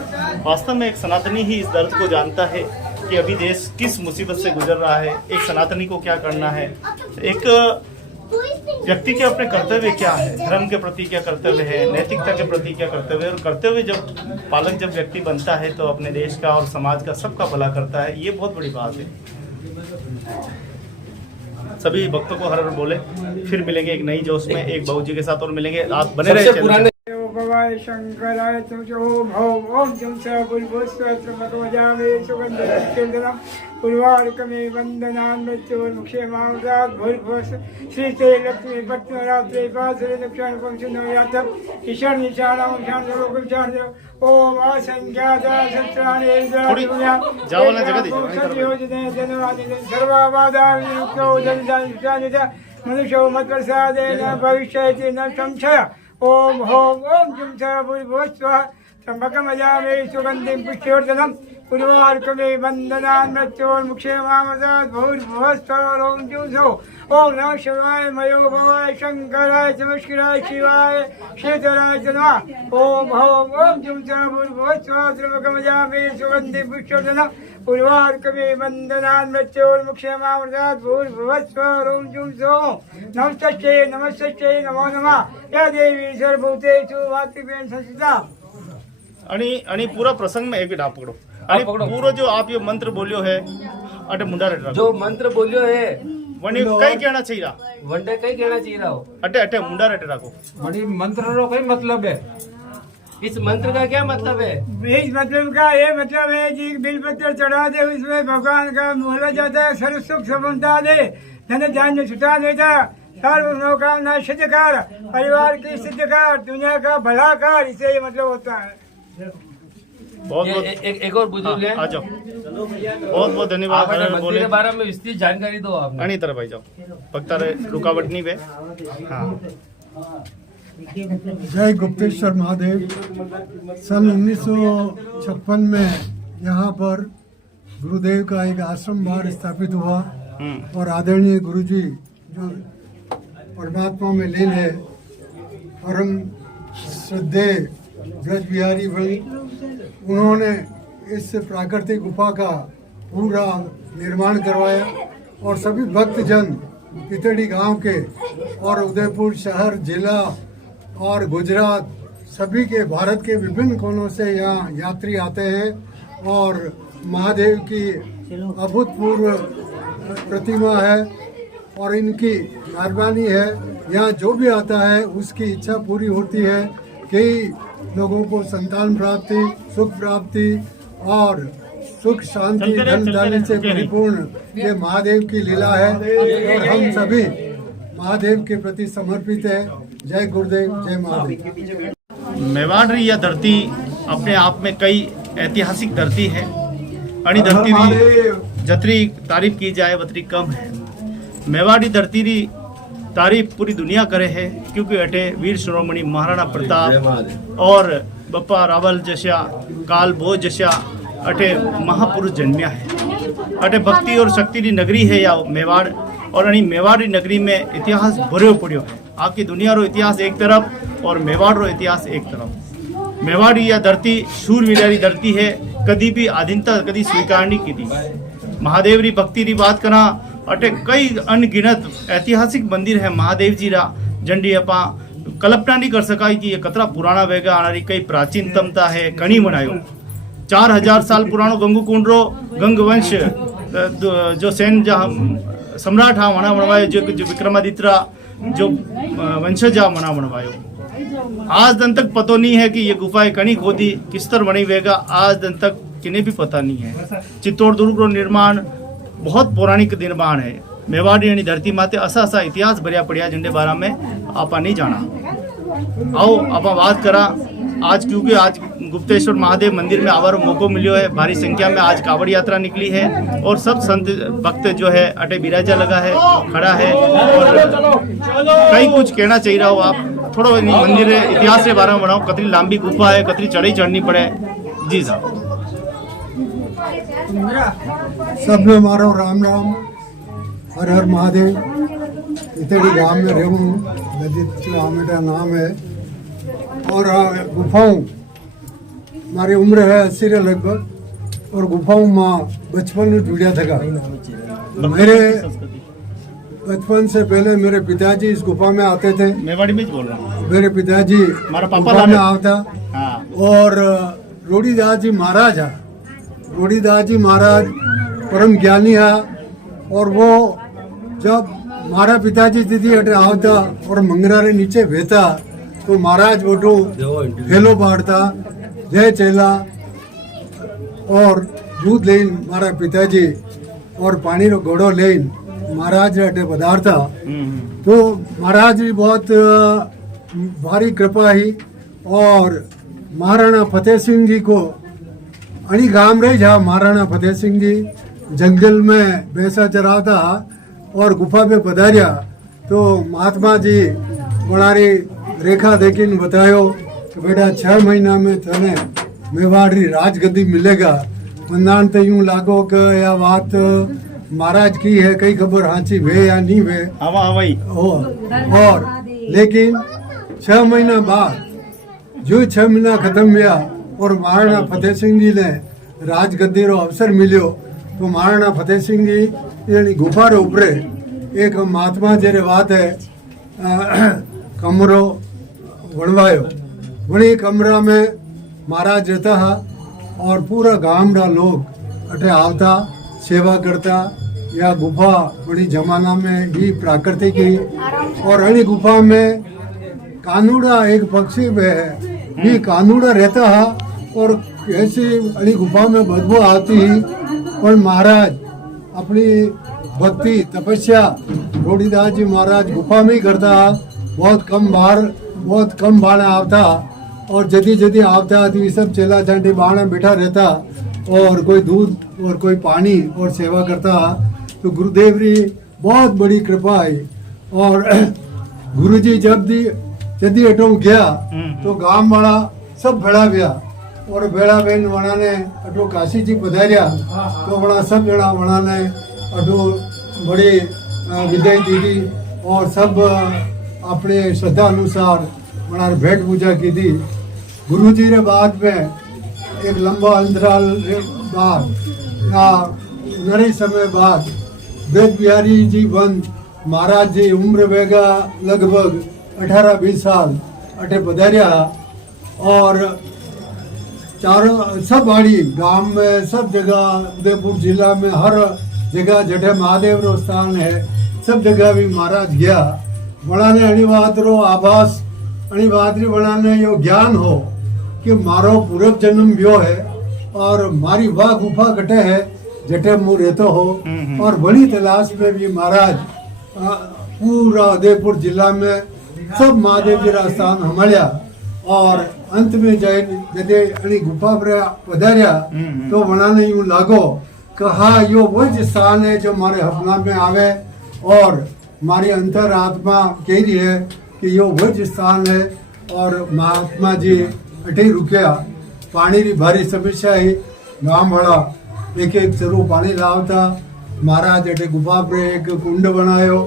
वास्तव में एक सनातनी ही इस दर्द को जानता है कि अभी देश किस मुसीबत से गुजर रहा है, एक सनातनी को क्या करना है, एक व्यक्ति के अपने कर्तव्य क्या है, धर्म के प्रति क्या कर्तव्य है, नैतिकता के प्रति क्या कर्तव्य है। और कर्तव्य जब पालक जब व्यक्ति बनता है तो अपने देश का और समाज का सबका भला करता है, ये बहुत बड़ी बात है। सभी भक्तों को हर हर बोले। फिर मिलेंगे एक नई जोश में एक बाबू जी के साथ और मिलेंगे। आप बने रहे। भवाय शंकराय ओम जम सुगंधम पूर्वार्कमे वंदनान् मृत्योर्मुक्षेमावदात् भूर्भुवः श्रीते लक्ष्मी पद्मरात्रे पासरे दक्षिण पंचनो यातम् ईशान ईशानम ईशान लोकविचार ओम असंख्याता सहस्राणि इंद्राणि जाओ ना जगह दीजिए योजने धन्यवाद सर्वबाधा विमुक्तो जनिता मनुष्यो मत्प्रसादेन भविष्यति न संशय ओम होम ओम जुम भूर्भुवः त्र्यंबकमजामे सुगंधिं पुष्टिवर्धनम् पूर्वार्कमे वंदनान् मृत्योर्मुक्षेमावदात् भूर्भुवः ओम जुंसो ओम नमः शिवाय मयो भवाय शंकराय नमस्काराय शिवाय शेतराय नमः ओम होम ओम जुम भूर्भुवः त्र्यंबकमजामे सुगंधिं पुष्टिवर्धनम् पूर्वार्कमे वंदनान् मृत्योर्मुक्षेमावदात् भूर्भुवः ओम जुंसो नमस्ते नमो नमः या देवी सर्वभूतेषु भातृभेन संस्थिता। आणि पूरा प्रसंग में एक मिनट आप पकड़ो। पूरा जो आप ये मंत्र बोलियो है अटे मुंडा रेट जो मंत्र बोलियो है वनी कई कहना चाहिए वनडे कई कहना चाहिए रहो अटे अटे मुंडा रेट रखो। बड़ी मंत्र रो कई मतलब है? इस मंत्र का क्या मतलब है? इस मतलब का ये मतलब है कि बिलपत्र चढ़ा दे, उसमें भगवान का मोहला जाता है, सर्व सुख संपन्नता दे, धन धान्य छुटा देता, सर्व मनोकामना सिद्ध कर, परिवार की सिद्ध कर, दुनिया का भला कर, इसे ये मतलब होता है। बहुत एक और बुजुर्ग है, आ जाओ। बहुत बहुत धन्यवाद। मंदिर के बारे में विस्तृत जानकारी दो आप। अनी तरह भाई जाओ, पक्ता रहे रुकावट नहीं वे। हाँ। जय गुप्तेश्वर महादेव। सन 1956 में यहाँ पर गुरुदेव का एक आश्रम बार स्थापित हुआ और आदरणीय गुरुजी जो परमात्मा में लीन है परम श्रद्धेय ब्रज बिहारी भाई, उन्होंने इस प्राकृतिक गुफा का पूरा निर्माण करवाया और सभी भक्तजन तितड़ी गांव के और उदयपुर शहर, जिला और गुजरात सभी के भारत के विभिन्न कोनों से यहाँ यात्री आते हैं और महादेव की अभूतपूर्व प्रतिमा है और इनकी मेहरबानी है। यहाँ जो भी आता है उसकी इच्छा पूरी होती है। कई लोगों को संतान प्राप्ति, सुख प्राप्ति और सुख शांति धन धान्य से परिपूर्ण ये महादेव की लीला है और हम सभी महादेव के प्रति समर्पित है। जय गुरुदेव, जय महादेव। मेवाड़ या धरती अपने आप में कई ऐतिहासिक धरती है। अणी धरती भी जतरी तारीफ की जाए बतरी कम है। मेवाड़ी धरती री तारीफ पूरी दुनिया करे है क्योंकि अटे वीर शिरोमणि महाराणा प्रताप और बप्पा रावल जैसा काल भोज जैसा अटे महापुरुष जन्मिया है। अटे भक्ति और शक्ति री नगरी है या मेवाड़ और अणी मेवाड़ री नगरी में इतिहास भरियो पड़ियो है। आखी दुनिया रो इतिहास एक तरफ और मेवाड़ रो इतिहास एक तरफ। मेवाड़ या धरती शूरवीरा री धरती है, कदी भी आधीनता कदी स्वीकार नहीं की थी। महादेव री भक्ति री बात करा अटे कई अनगिनत ऐतिहासिक मंदिर है महादेव जी रा जंडी अपा कल्पना नहीं कर सका कि ये कतरा पुराना वेगा आनारी कई प्राचीनतमता है। कणी बनायो 4000 साल पुरानो गंगू कुंडरो गंग वंश जो सेन सम्राट हा मना बनवायो जो विक्रमादित्य जो वंशज हा मना बनवायो। आज दिन तक पतो नहीं है कि ये गुफाएं कणी खोदी किस तरह बनी वेगा, आज दिन तक किन्हें भी पता नहीं है। चित्तौड़ दुर्ग रो निर्माण बहुत पौराणिक निर्माण है। मेवाड़ी यानी धरती माते असा इतिहास भरिया पड़िया जिनके बारे में आपा नहीं जाना। आओ आपा बात करा आज, क्योंकि आज गुप्तेश्वर महादेव मंदिर में आवार मौको मिलो है। भारी संख्या में आज कावड़ यात्रा निकली है और सब संत भक्त जो है अटे बिराजा लगा है, खड़ा है और कई कुछ कहना चाहिए रहा हो आप थोड़ा मंदिर इतिहास के बारे में बनाओ। कतरी लंबी गुफा है, कतरी चढ़ी चढ़नी पड़े। जी साहब। सब में मारो राम राम, हर हर महादेव। इतनी गांव में रहूँ, ललित मेरा नाम है और गुफाओं हमारी उम्र है 80 लगभग और गुफाओं माँ बचपन में जुड़िया था। मेरे बचपन से पहले मेरे पिताजी इस गुफा में आते थे। मेवाड़ी में बोल रहा हूँ। मेरे पिताजी गुफा में आता और रोड़ीदास जी महाराज है। रोड़ीदास जी महाराज परम ज्ञानी है और वो जब हमारा पिताजी दीदी अटे आवता और मंगरा रे नीचे बेहता तो महाराज बोटो हेलो बाढ़ता जय चेला और दूध लेन मारा पिताजी और पानी रो घोड़ो लेन महाराज अटे पधारता। तो महाराज भी बहुत भारी कृपा ही और महाराणा फतेह सिंह जी को अणी गांव रही जहाँ महाराणा फतेह सिंह जी जंगल में भैंसा चरावता और गुफा पे पधारिया तो महात्मा जी बड़ारी रेखा देखी बतायो कि बेटा 6 महीना में तने मेवाड़ी राजगद्दी मिलेगा। मंदान तो यूं लागो कि यह बात महाराज की है, कई खबर हाची वे या नहीं वे और लेकिन 6 महीना बाद जो 6 महीना खत्म हुआ और महाराणा फतेह सिंह जी ने राजगद्दी रो अवसर मिलियो तो महाराणा फतेह सिंह जी यानी गुफा रे ऊपरे एक महात्मा जेरे बात है कमरो बनवायो। वही कमरा में महाराज रहता है और पूरा गांव रा लोग अटे आवता सेवा करता। या गुफा बड़ी जमाना में ही प्राकृतिक ही और अड़ी गुफा में कानूड़ा एक पक्षी है भी कानूड़ा रहता है और ऐसी अड़ी गुफा में बदबू आती ही और महाराज अपनी भक्ति तपस्या रोड़ीदास जी महाराज गुफा में ही करता। बहुत कम बाढ़ आवता और जदी आवता तो ये सब चेला चांटी बाढ़ बैठा रहता और कोई दूध और कोई पानी और सेवा करता। तो गुरुदेव री बहुत बड़ी कृपा है और गुरुजी जदी अटो गया तो गांव वाला सब भेड़ा गया और भेड़ा बहन वणा ने अटो काशी जी पधारिया तो बड़ा सब जड़ा वणा ने अटो बड़ी विदाई दी और सब अपने श्रद्धा अनुसार बड़ा भेंट पूजा की थी। गुरु जी ने बाद में एक लंबा अंतराल बाद या घणे समय बाद ब्रज बिहारी जी बंद महाराज जी उम्र वेगा लगभग 18-20 साल अठे पधारिया और चारों सब बाड़ी गांव में सब जगह उदयपुर जिला में हर जगह जठे महादेव रो स्थान है सब जगह भी महाराज गया बड़ा ने अणिवाद रो आभास अणिवाद री बड़ा ने यो ज्ञान हो कि मारो पूर्व जन्म व्यो है और मारी वाह गुफा घटे है जटे मुँह रहते हो और बड़ी तलाश में भी महाराज पूरा उदयपुर जिला में सब महादेव जी रा स्थान हमारा और अंत में जाए जदे अणी गुफा पर पधारिया तो वना ने यूं लागो कि हाँ यो वही स्थान है जो हमारे हपना में आवे और हमारी अंतर आत्मा कह रही है कि यो वही स्थान है और महात्मा जी अठे रुकया पानी की भारी समस्या है गांव वाला एक जरूर पानी लावता महाराज अठे गुफा पर एक कुंड बनायो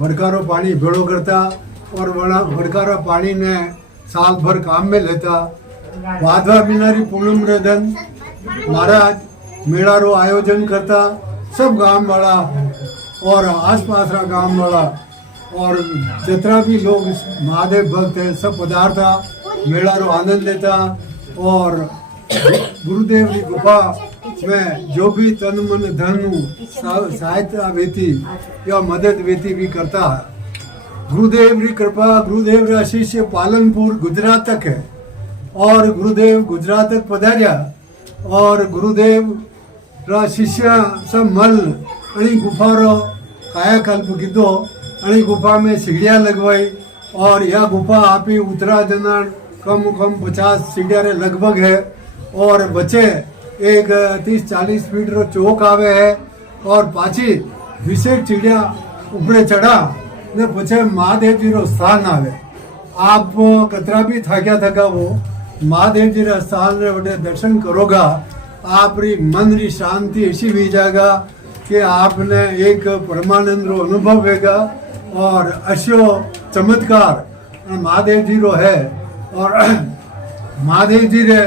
वड़कारो पानी भेड़ो करता और वड़कारो पानी ने साल भर काम में लेता वाधवा बिनारी पूनम रदन महाराज मेला रो आयोजन करता सब गांव वाला और आसपास रा गांव वाला और जितना भी लोग महादेव भक्त है सब पधारता मेला रो आनंद लेता और गुरुदेव की गुफा में जो भी तन मन धन सहायता वेती या मदद वेती भी करता है। गुरुदेव की कृपा गुरुदेव का शिष्य पालनपुर गुजरात तक है और गुरुदेव गुजरात तक पधारिया और गुरुदेव का शिष्य सब मल अणी गुफा रो कायाकल्प कीधो अणी गुफा में सीढ़िया लगवाई और यह गुफा आपी उतरा जना कम 50 सीढ़िया रे लगभग है और बचे एक 30-40 फीट रो चौक आवे है और पाची 20 सीढ़िया ऊपरे चढ़ा ने पछे महादेव जी रो स्थान आवे आप कतरा भी थका वो महादेव जी रा स्थान रे वडे दर्शन करोगा आप री मन री शांति ऐसी हुई जाएगा कि आपने एक परमानंद रो अनुभव होगा और अशो चमत्कार महादेव जी रो है और महादेव जी रे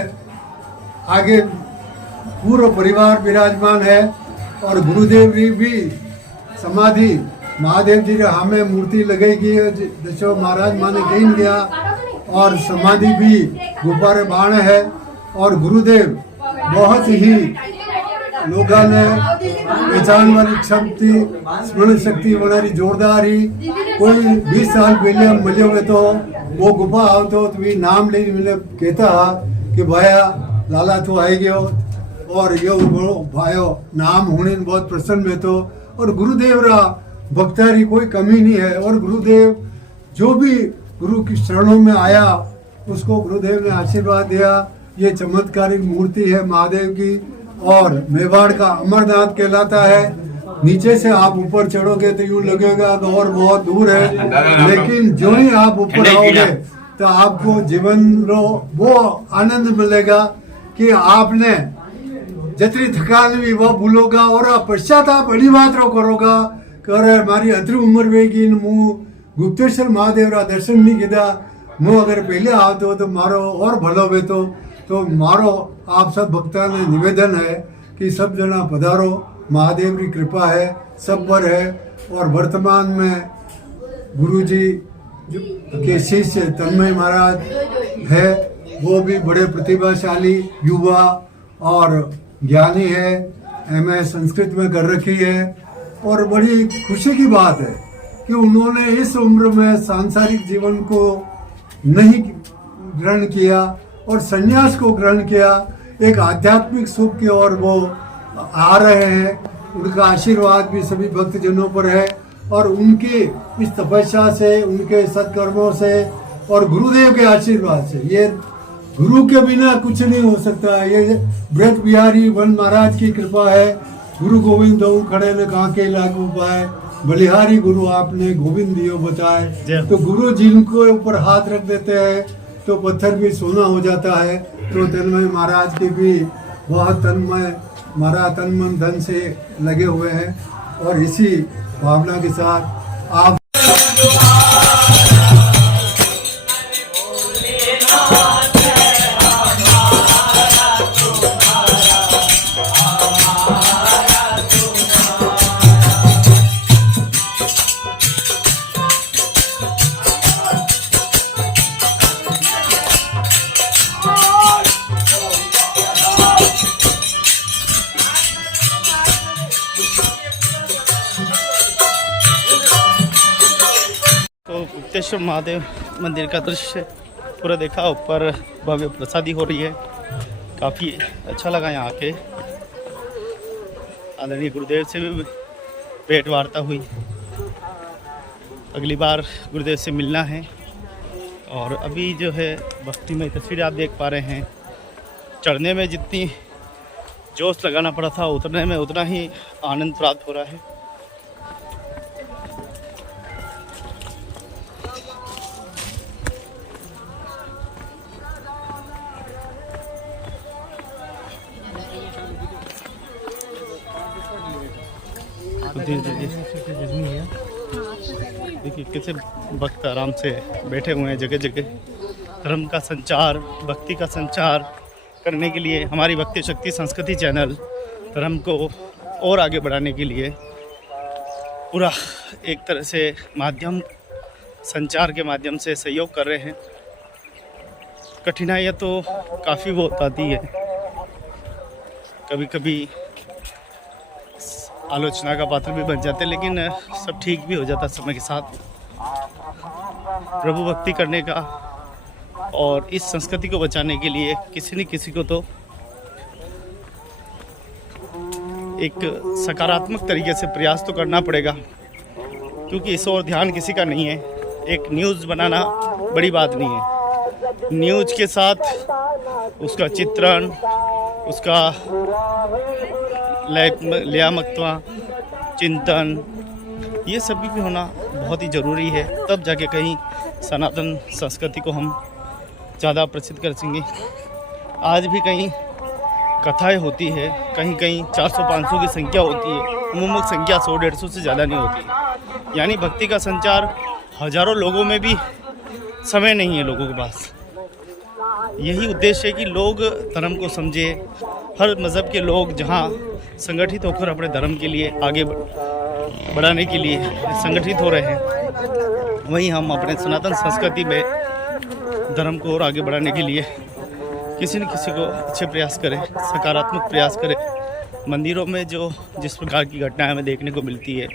आगे पूरा परिवार विराजमान है और गुरुदेव की भी समाधि महादेव जी रे हमें मूर्ति लगेगी जैसे महाराज माने कहीं गया और समाधि भी गुब्बारे बाण है और गुरुदेव बहुत ही लोगों ने पहचान वाली शक्ति स्मरण शक्ति बनारी जोरदार ही कोई 20 साल पहले हम मिले हुए तो वो गुफा आवतो तो भी नाम ले मिले कहता कि भाया लाला तो आई गयो और यो भायो नाम होने बहुत प्रसन्न में तो और गुरुदेव रा भक्तारी कोई कमी नहीं है और गुरुदेव जो भी गुरु की शरणों में आया उसको गुरुदेव ने आशीर्वाद दिया। ये चमत्कारिक मूर्ति है महादेव की और मेवाड़ का अमरनाथ कहलाता है। नीचे से आप ऊपर चढ़ोगे तो यूं लगेगा कि और बहुत दूर है लेकिन जो ही आप ऊपर आओगे तो आपको जीवन रो वो आनंद मिलेगा कि आपने जितनी थकान भी वो भूलोगा और आप पश्चाताप बड़ी बात रो करोगा कर हमारी अतरी उम्र वेगी मुँह गुप्तेश्वर महादेव रा दर्शन नहीं किया मुँह अगर पहले आवतो तो मारो और भलो वेतो तो मारो आप सब भक्तों ने निवेदन है कि सब जना पधारो महादेव की कृपा है सब पर है और वर्तमान में गुरुजी के शिष्य तन्मय महाराज है वो भी बड़े प्रतिभाशाली युवा और ज्ञानी है एमए संस्कृत में कर रखी है और बड़ी खुशी की बात है कि उन्होंने इस उम्र में सांसारिक जीवन को नहीं ग्रहण किया और संन्यास को ग्रहण किया एक आध्यात्मिक सुख की ओर वो आ रहे हैं। उनका आशीर्वाद भी सभी भक्तजनों पर है और उनकी इस तपस्या से उनके सत्कर्मों से और गुरुदेव के आशीर्वाद से ये गुरु के बिना कुछ नहीं हो सकता। ये ब्रज बिहारी वन महाराज की कृपा है। गुरु गोविंद दो खड़े ने कहा के लागू पाए बलिहारी गुरु आपने गोविंद दियो बचाए। तो गुरु जिनको ऊपर हाथ रख देते हैं तो पत्थर भी सोना हो जाता है। तो तन्मय महाराज के भी बहुत तन्मय महाराज तन मन धन से लगे हुए हैं और इसी भावना के साथ आप गुप्तेश्वर महादेव मंदिर का दृश्य पूरा देखा। ऊपर भव्य प्रसादी हो रही है, काफ़ी अच्छा लगा यहाँ आके। आदरणीय गुरुदेव से भी भेंट वार्ता हुई। अगली बार गुरुदेव से मिलना है। और अभी जो है भक्तिमय तस्वीरें आप देख पा रहे हैं। चढ़ने में जितनी जोश लगाना पड़ा था, उतरने में उतना ही आनंद प्राप्त हो रहा है। देखिए कैसे भक्त आराम से बैठे हुए हैं जगह जगह। धर्म का संचार, भक्ति का संचार करने के लिए हमारी भक्ति शक्ति संस्कृति चैनल धर्म को और आगे बढ़ाने के लिए पूरा एक तरह से माध्यम, संचार के माध्यम से सहयोग कर रहे हैं। कठिनाइयाँ तो काफ़ी बहुत आती है, कभी कभी आलोचना का पात्र भी बन जाते, लेकिन सब ठीक भी हो जाता समय के साथ। प्रभु भक्ति करने का और इस संस्कृति को बचाने के लिए किसी न किसी को तो एक सकारात्मक तरीके से प्रयास तो करना पड़ेगा, क्योंकि इस ओर ध्यान किसी का नहीं है। एक न्यूज़ बनाना बड़ी बात नहीं है, न्यूज़ के साथ उसका चित्रण, उसका लियामकत्वा, चिंतन, ये सब भी होना बहुत ही ज़रूरी है। तब जाके कहीं सनातन संस्कृति को हम ज़्यादा प्रसिद्ध कर सकेंगे। आज भी कहीं कथाएं होती है, कहीं कहीं 400-500 की संख्या होती है, उम्मूमक संख्या 100-150 से ज़्यादा नहीं होती। यानी भक्ति का संचार हज़ारों लोगों में भी समय नहीं है लोगों के पास। यही उद्देश्य है कि लोग धर्म को समझे। हर मज़हब के लोग जहाँ संगठित होकर अपने धर्म के लिए आगे बढ़ाने के लिए संगठित हो रहे हैं, वहीं हम अपने सनातन संस्कृति में धर्म को और आगे बढ़ाने के लिए किसी न किसी को अच्छे प्रयास करें, सकारात्मक प्रयास करें। मंदिरों में जो जिस प्रकार की घटनाएं हमें देखने को मिलती है,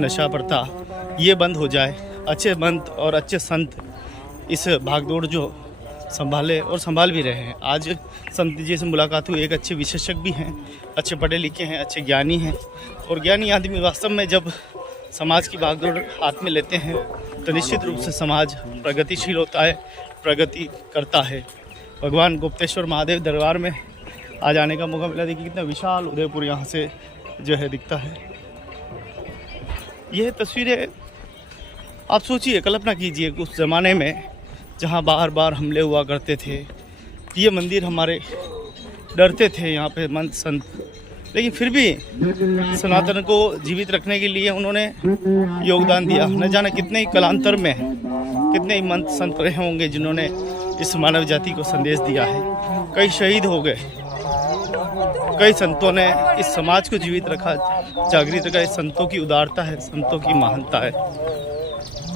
नशा प्रथा, ये बंद हो जाए। अच्छे मंत और अच्छे संत इस भागदौड़ जो संभाले और संभाल भी रहे हैं। आज संत जी से मुलाकात हुई, एक अच्छे विशेषज्ञ भी हैं, अच्छे पढ़े लिखे हैं, अच्छे ज्ञानी हैं। और ज्ञानी आदमी वास्तव में जब समाज की भागदौड़ हाथ में लेते हैं तो निश्चित रूप से समाज प्रगतिशील होता है, प्रगति करता है। भगवान गुप्तेश्वर महादेव दरबार में आज आने का मौका मिला। देखिए कितना विशाल उदयपुर यहाँ से जो है दिखता है। यह तस्वीरें आप सोचिए, कल्पना कीजिए उस ज़माने में जहाँ बार बार हमले हुआ करते थे। ये मंदिर हमारे डरते थे यहाँ पे मंत संत, लेकिन फिर भी सनातन को जीवित रखने के लिए उन्होंने योगदान दिया। न जाने कितने ही कालांतर में कितने ही मंत संत रहे होंगे जिन्होंने इस मानव जाति को संदेश दिया है। कई शहीद हो गए, कई संतों ने इस समाज को जीवित रखा, जागृत रखा। इस संतों की उदारता है, संतों की महानता है।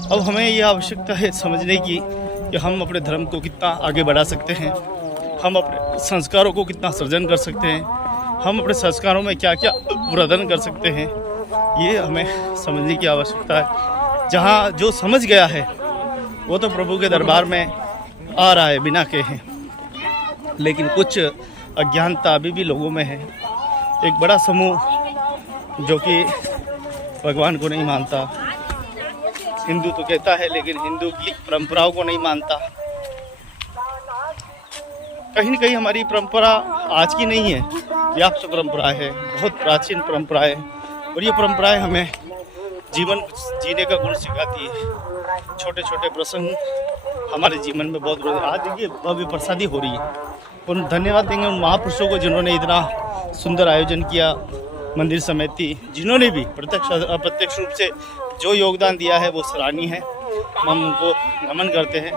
अब हमें यह आवश्यकता है समझने की कि हम अपने धर्म को कितना आगे बढ़ा सकते हैं, हम अपने संस्कारों को कितना सृजन कर सकते हैं, हम अपने संस्कारों में क्या क्या वर्धन कर सकते हैं। ये हमें समझने की आवश्यकता है। जहाँ जो समझ गया है वो तो प्रभु के दरबार में आ रहा है बिना कहे, लेकिन कुछ अज्ञानता अभी भी लोगों में है। एक बड़ा समूह जो कि भगवान को नहीं मानता, हिंदू तो कहता है लेकिन हिंदू की परंपराओं को नहीं मानता। कहीं न कहीं हमारी परंपरा आज की नहीं है, व्याप्त परंपरा है, बहुत प्राचीन परंपरा है। और ये परंपराएं हमें जीवन जीने का गुण सिखाती है। छोटे छोटे प्रसंग हमारे जीवन में बहुत बड़े। आज देखिए भव्य प्रसादी हो रही है, और धन्यवाद देंगे उन महापुरुषों को जिन्होंने इतना सुंदर आयोजन किया। मंदिर समिति जिन्होंने भी प्रत्यक्ष अप्रत्यक्ष रूप से जो योगदान दिया है वो सराहनीय है। हम उनको नमन करते हैं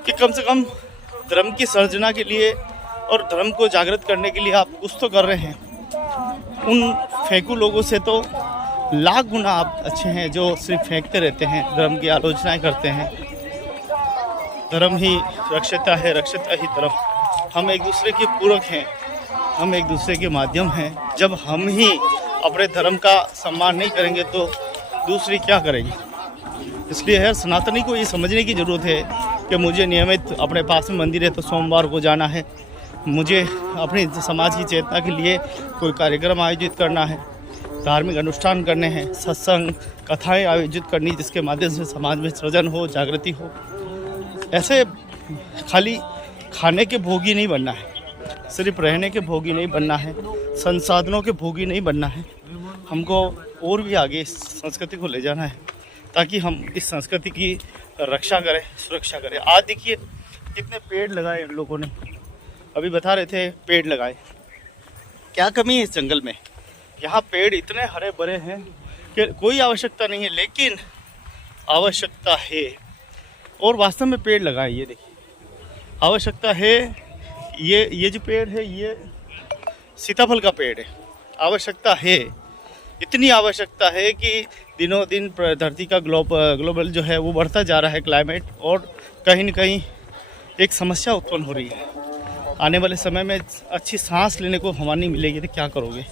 कि कम से कम धर्म की सर्जना के लिए और धर्म को जागृत करने के लिए आप कुछ तो कर रहे हैं। उन फेंकू लोगों से तो लाख गुना आप अच्छे हैं जो सिर्फ फेंकते रहते हैं, धर्म की आलोचनाएं करते हैं। धर्म ही रक्षिता है, रक्षिता ही धर्म। हम एक दूसरे के पूरक हैं, हम एक दूसरे के माध्यम हैं। जब हम ही अपने धर्म का सम्मान नहीं करेंगे तो दूसरी क्या करेगी। इसलिए हर सनातनी को ये समझने की ज़रूरत है कि मुझे नियमित अपने पास में मंदिर है तो सोमवार को जाना है, मुझे अपने समाज की चेतना के लिए कोई कार्यक्रम आयोजित करना है, धार्मिक अनुष्ठान करने हैं, सत्संग कथाएं आयोजित करनी जिसके माध्यम से समाज में सृजन हो, जागृति हो। ऐसे खाली खाने के भोगी नहीं बनना है, सिर्फ रहने के भोगी नहीं बनना है, संसाधनों के भोगी नहीं बनना है। हमको और भी आगे इस संस्कृति को ले जाना है ताकि हम इस संस्कृति की रक्षा करें, सुरक्षा करें। आज देखिए कितने पेड़ लगाए इन लोगों ने, अभी बता रहे थे पेड़ लगाए, क्या कमी है इस जंगल में। यहाँ पेड़ इतने हरे भरे हैं कि कोई आवश्यकता नहीं है, लेकिन आवश्यकता है और वास्तव में पेड़ लगाए। ये देखिए आवश्यकता है, ये जो पेड़ है ये सीताफल का पेड़ है। आवश्यकता है, इतनी आवश्यकता है कि दिनों दिन धरती का ग्लोबल जो है वो बढ़ता जा रहा है क्लाइमेट, और कहीं न कहीं एक समस्या उत्पन्न हो रही है। आने वाले समय में अच्छी सांस लेने को हवा नहीं मिलेगी तो क्या करोगे।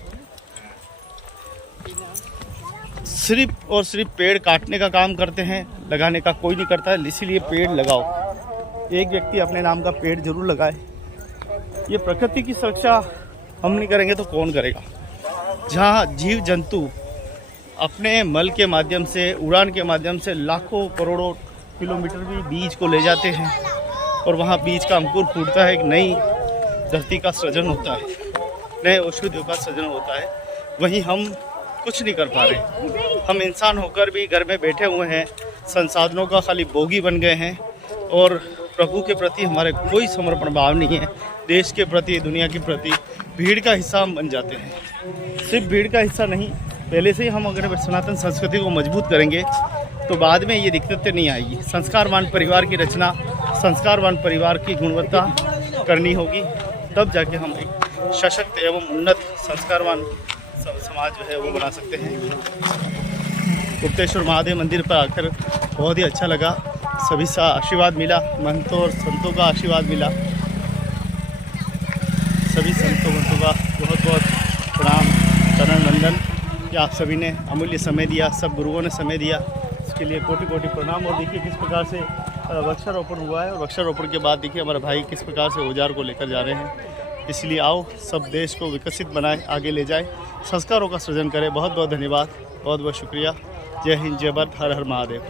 सिर्फ और सिर्फ पेड़ काटने का काम करते हैं, लगाने का कोई नहीं करता है। इसीलिए पेड़ लगाओ, एक व्यक्ति अपने नाम का पेड़ जरूर लगाए। ये प्रकृति की सुरक्षा हम नहीं करेंगे तो कौन करेगा। जहाँ जीव जंतु अपने मल के माध्यम से, उड़ान के माध्यम से लाखों करोड़ों किलोमीटर भी बीज को ले जाते हैं और वहाँ बीज का अंकुर फूटता है, एक नई धरती का सृजन होता है, नए औषधियों का सृजन होता है। वहीं हम कुछ नहीं कर पा रहे। हम इंसान होकर भी घर में बैठे हुए हैं, संसाधनों का खाली भोगी बन गए हैं और प्रभु के प्रति हमारे कोई समर्पण भाव नहीं है। देश के प्रति, दुनिया के प्रति भीड़ का हिस्सा हम बन जाते हैं। सिर्फ भीड़ का हिस्सा नहीं, पहले से ही हम अगर सनातन संस्कृति को मजबूत करेंगे तो बाद में ये दिक्कतें नहीं आएगी। संस्कारवान परिवार की रचना, संस्कारवान परिवार की गुणवत्ता करनी होगी, तब जाके हम एक सशक्त एवं उन्नत संस्कारवान समाज जो है वो बना सकते हैं। गुप्तेश्वर महादेव मंदिर पर आकर बहुत ही अच्छा लगा, सभी सा आशीर्वाद मिला, महंतों और संतों का आशीर्वाद मिला। सभी संतों महंतों का बहुत बहुत प्रणाम, चरण वंदन कि आप सभी ने अमूल्य समय दिया, सब गुरुओं ने समय दिया, इसके लिए कोटि कोटि प्रणाम। और देखिए किस प्रकार से वृक्षारोपण हुआ है और वृक्षारोपण के बाद देखिए हमारे भाई किस प्रकार से औजार को लेकर जा रहे हैं। इसलिए आओ सब देश को विकसित बनाए, आगे ले जाए, संस्कारों का सृजन करें। बहुत बहुत धन्यवाद, बहुत बहुत शुक्रिया। जय हिंद, जय भारत, हर हर महादेव।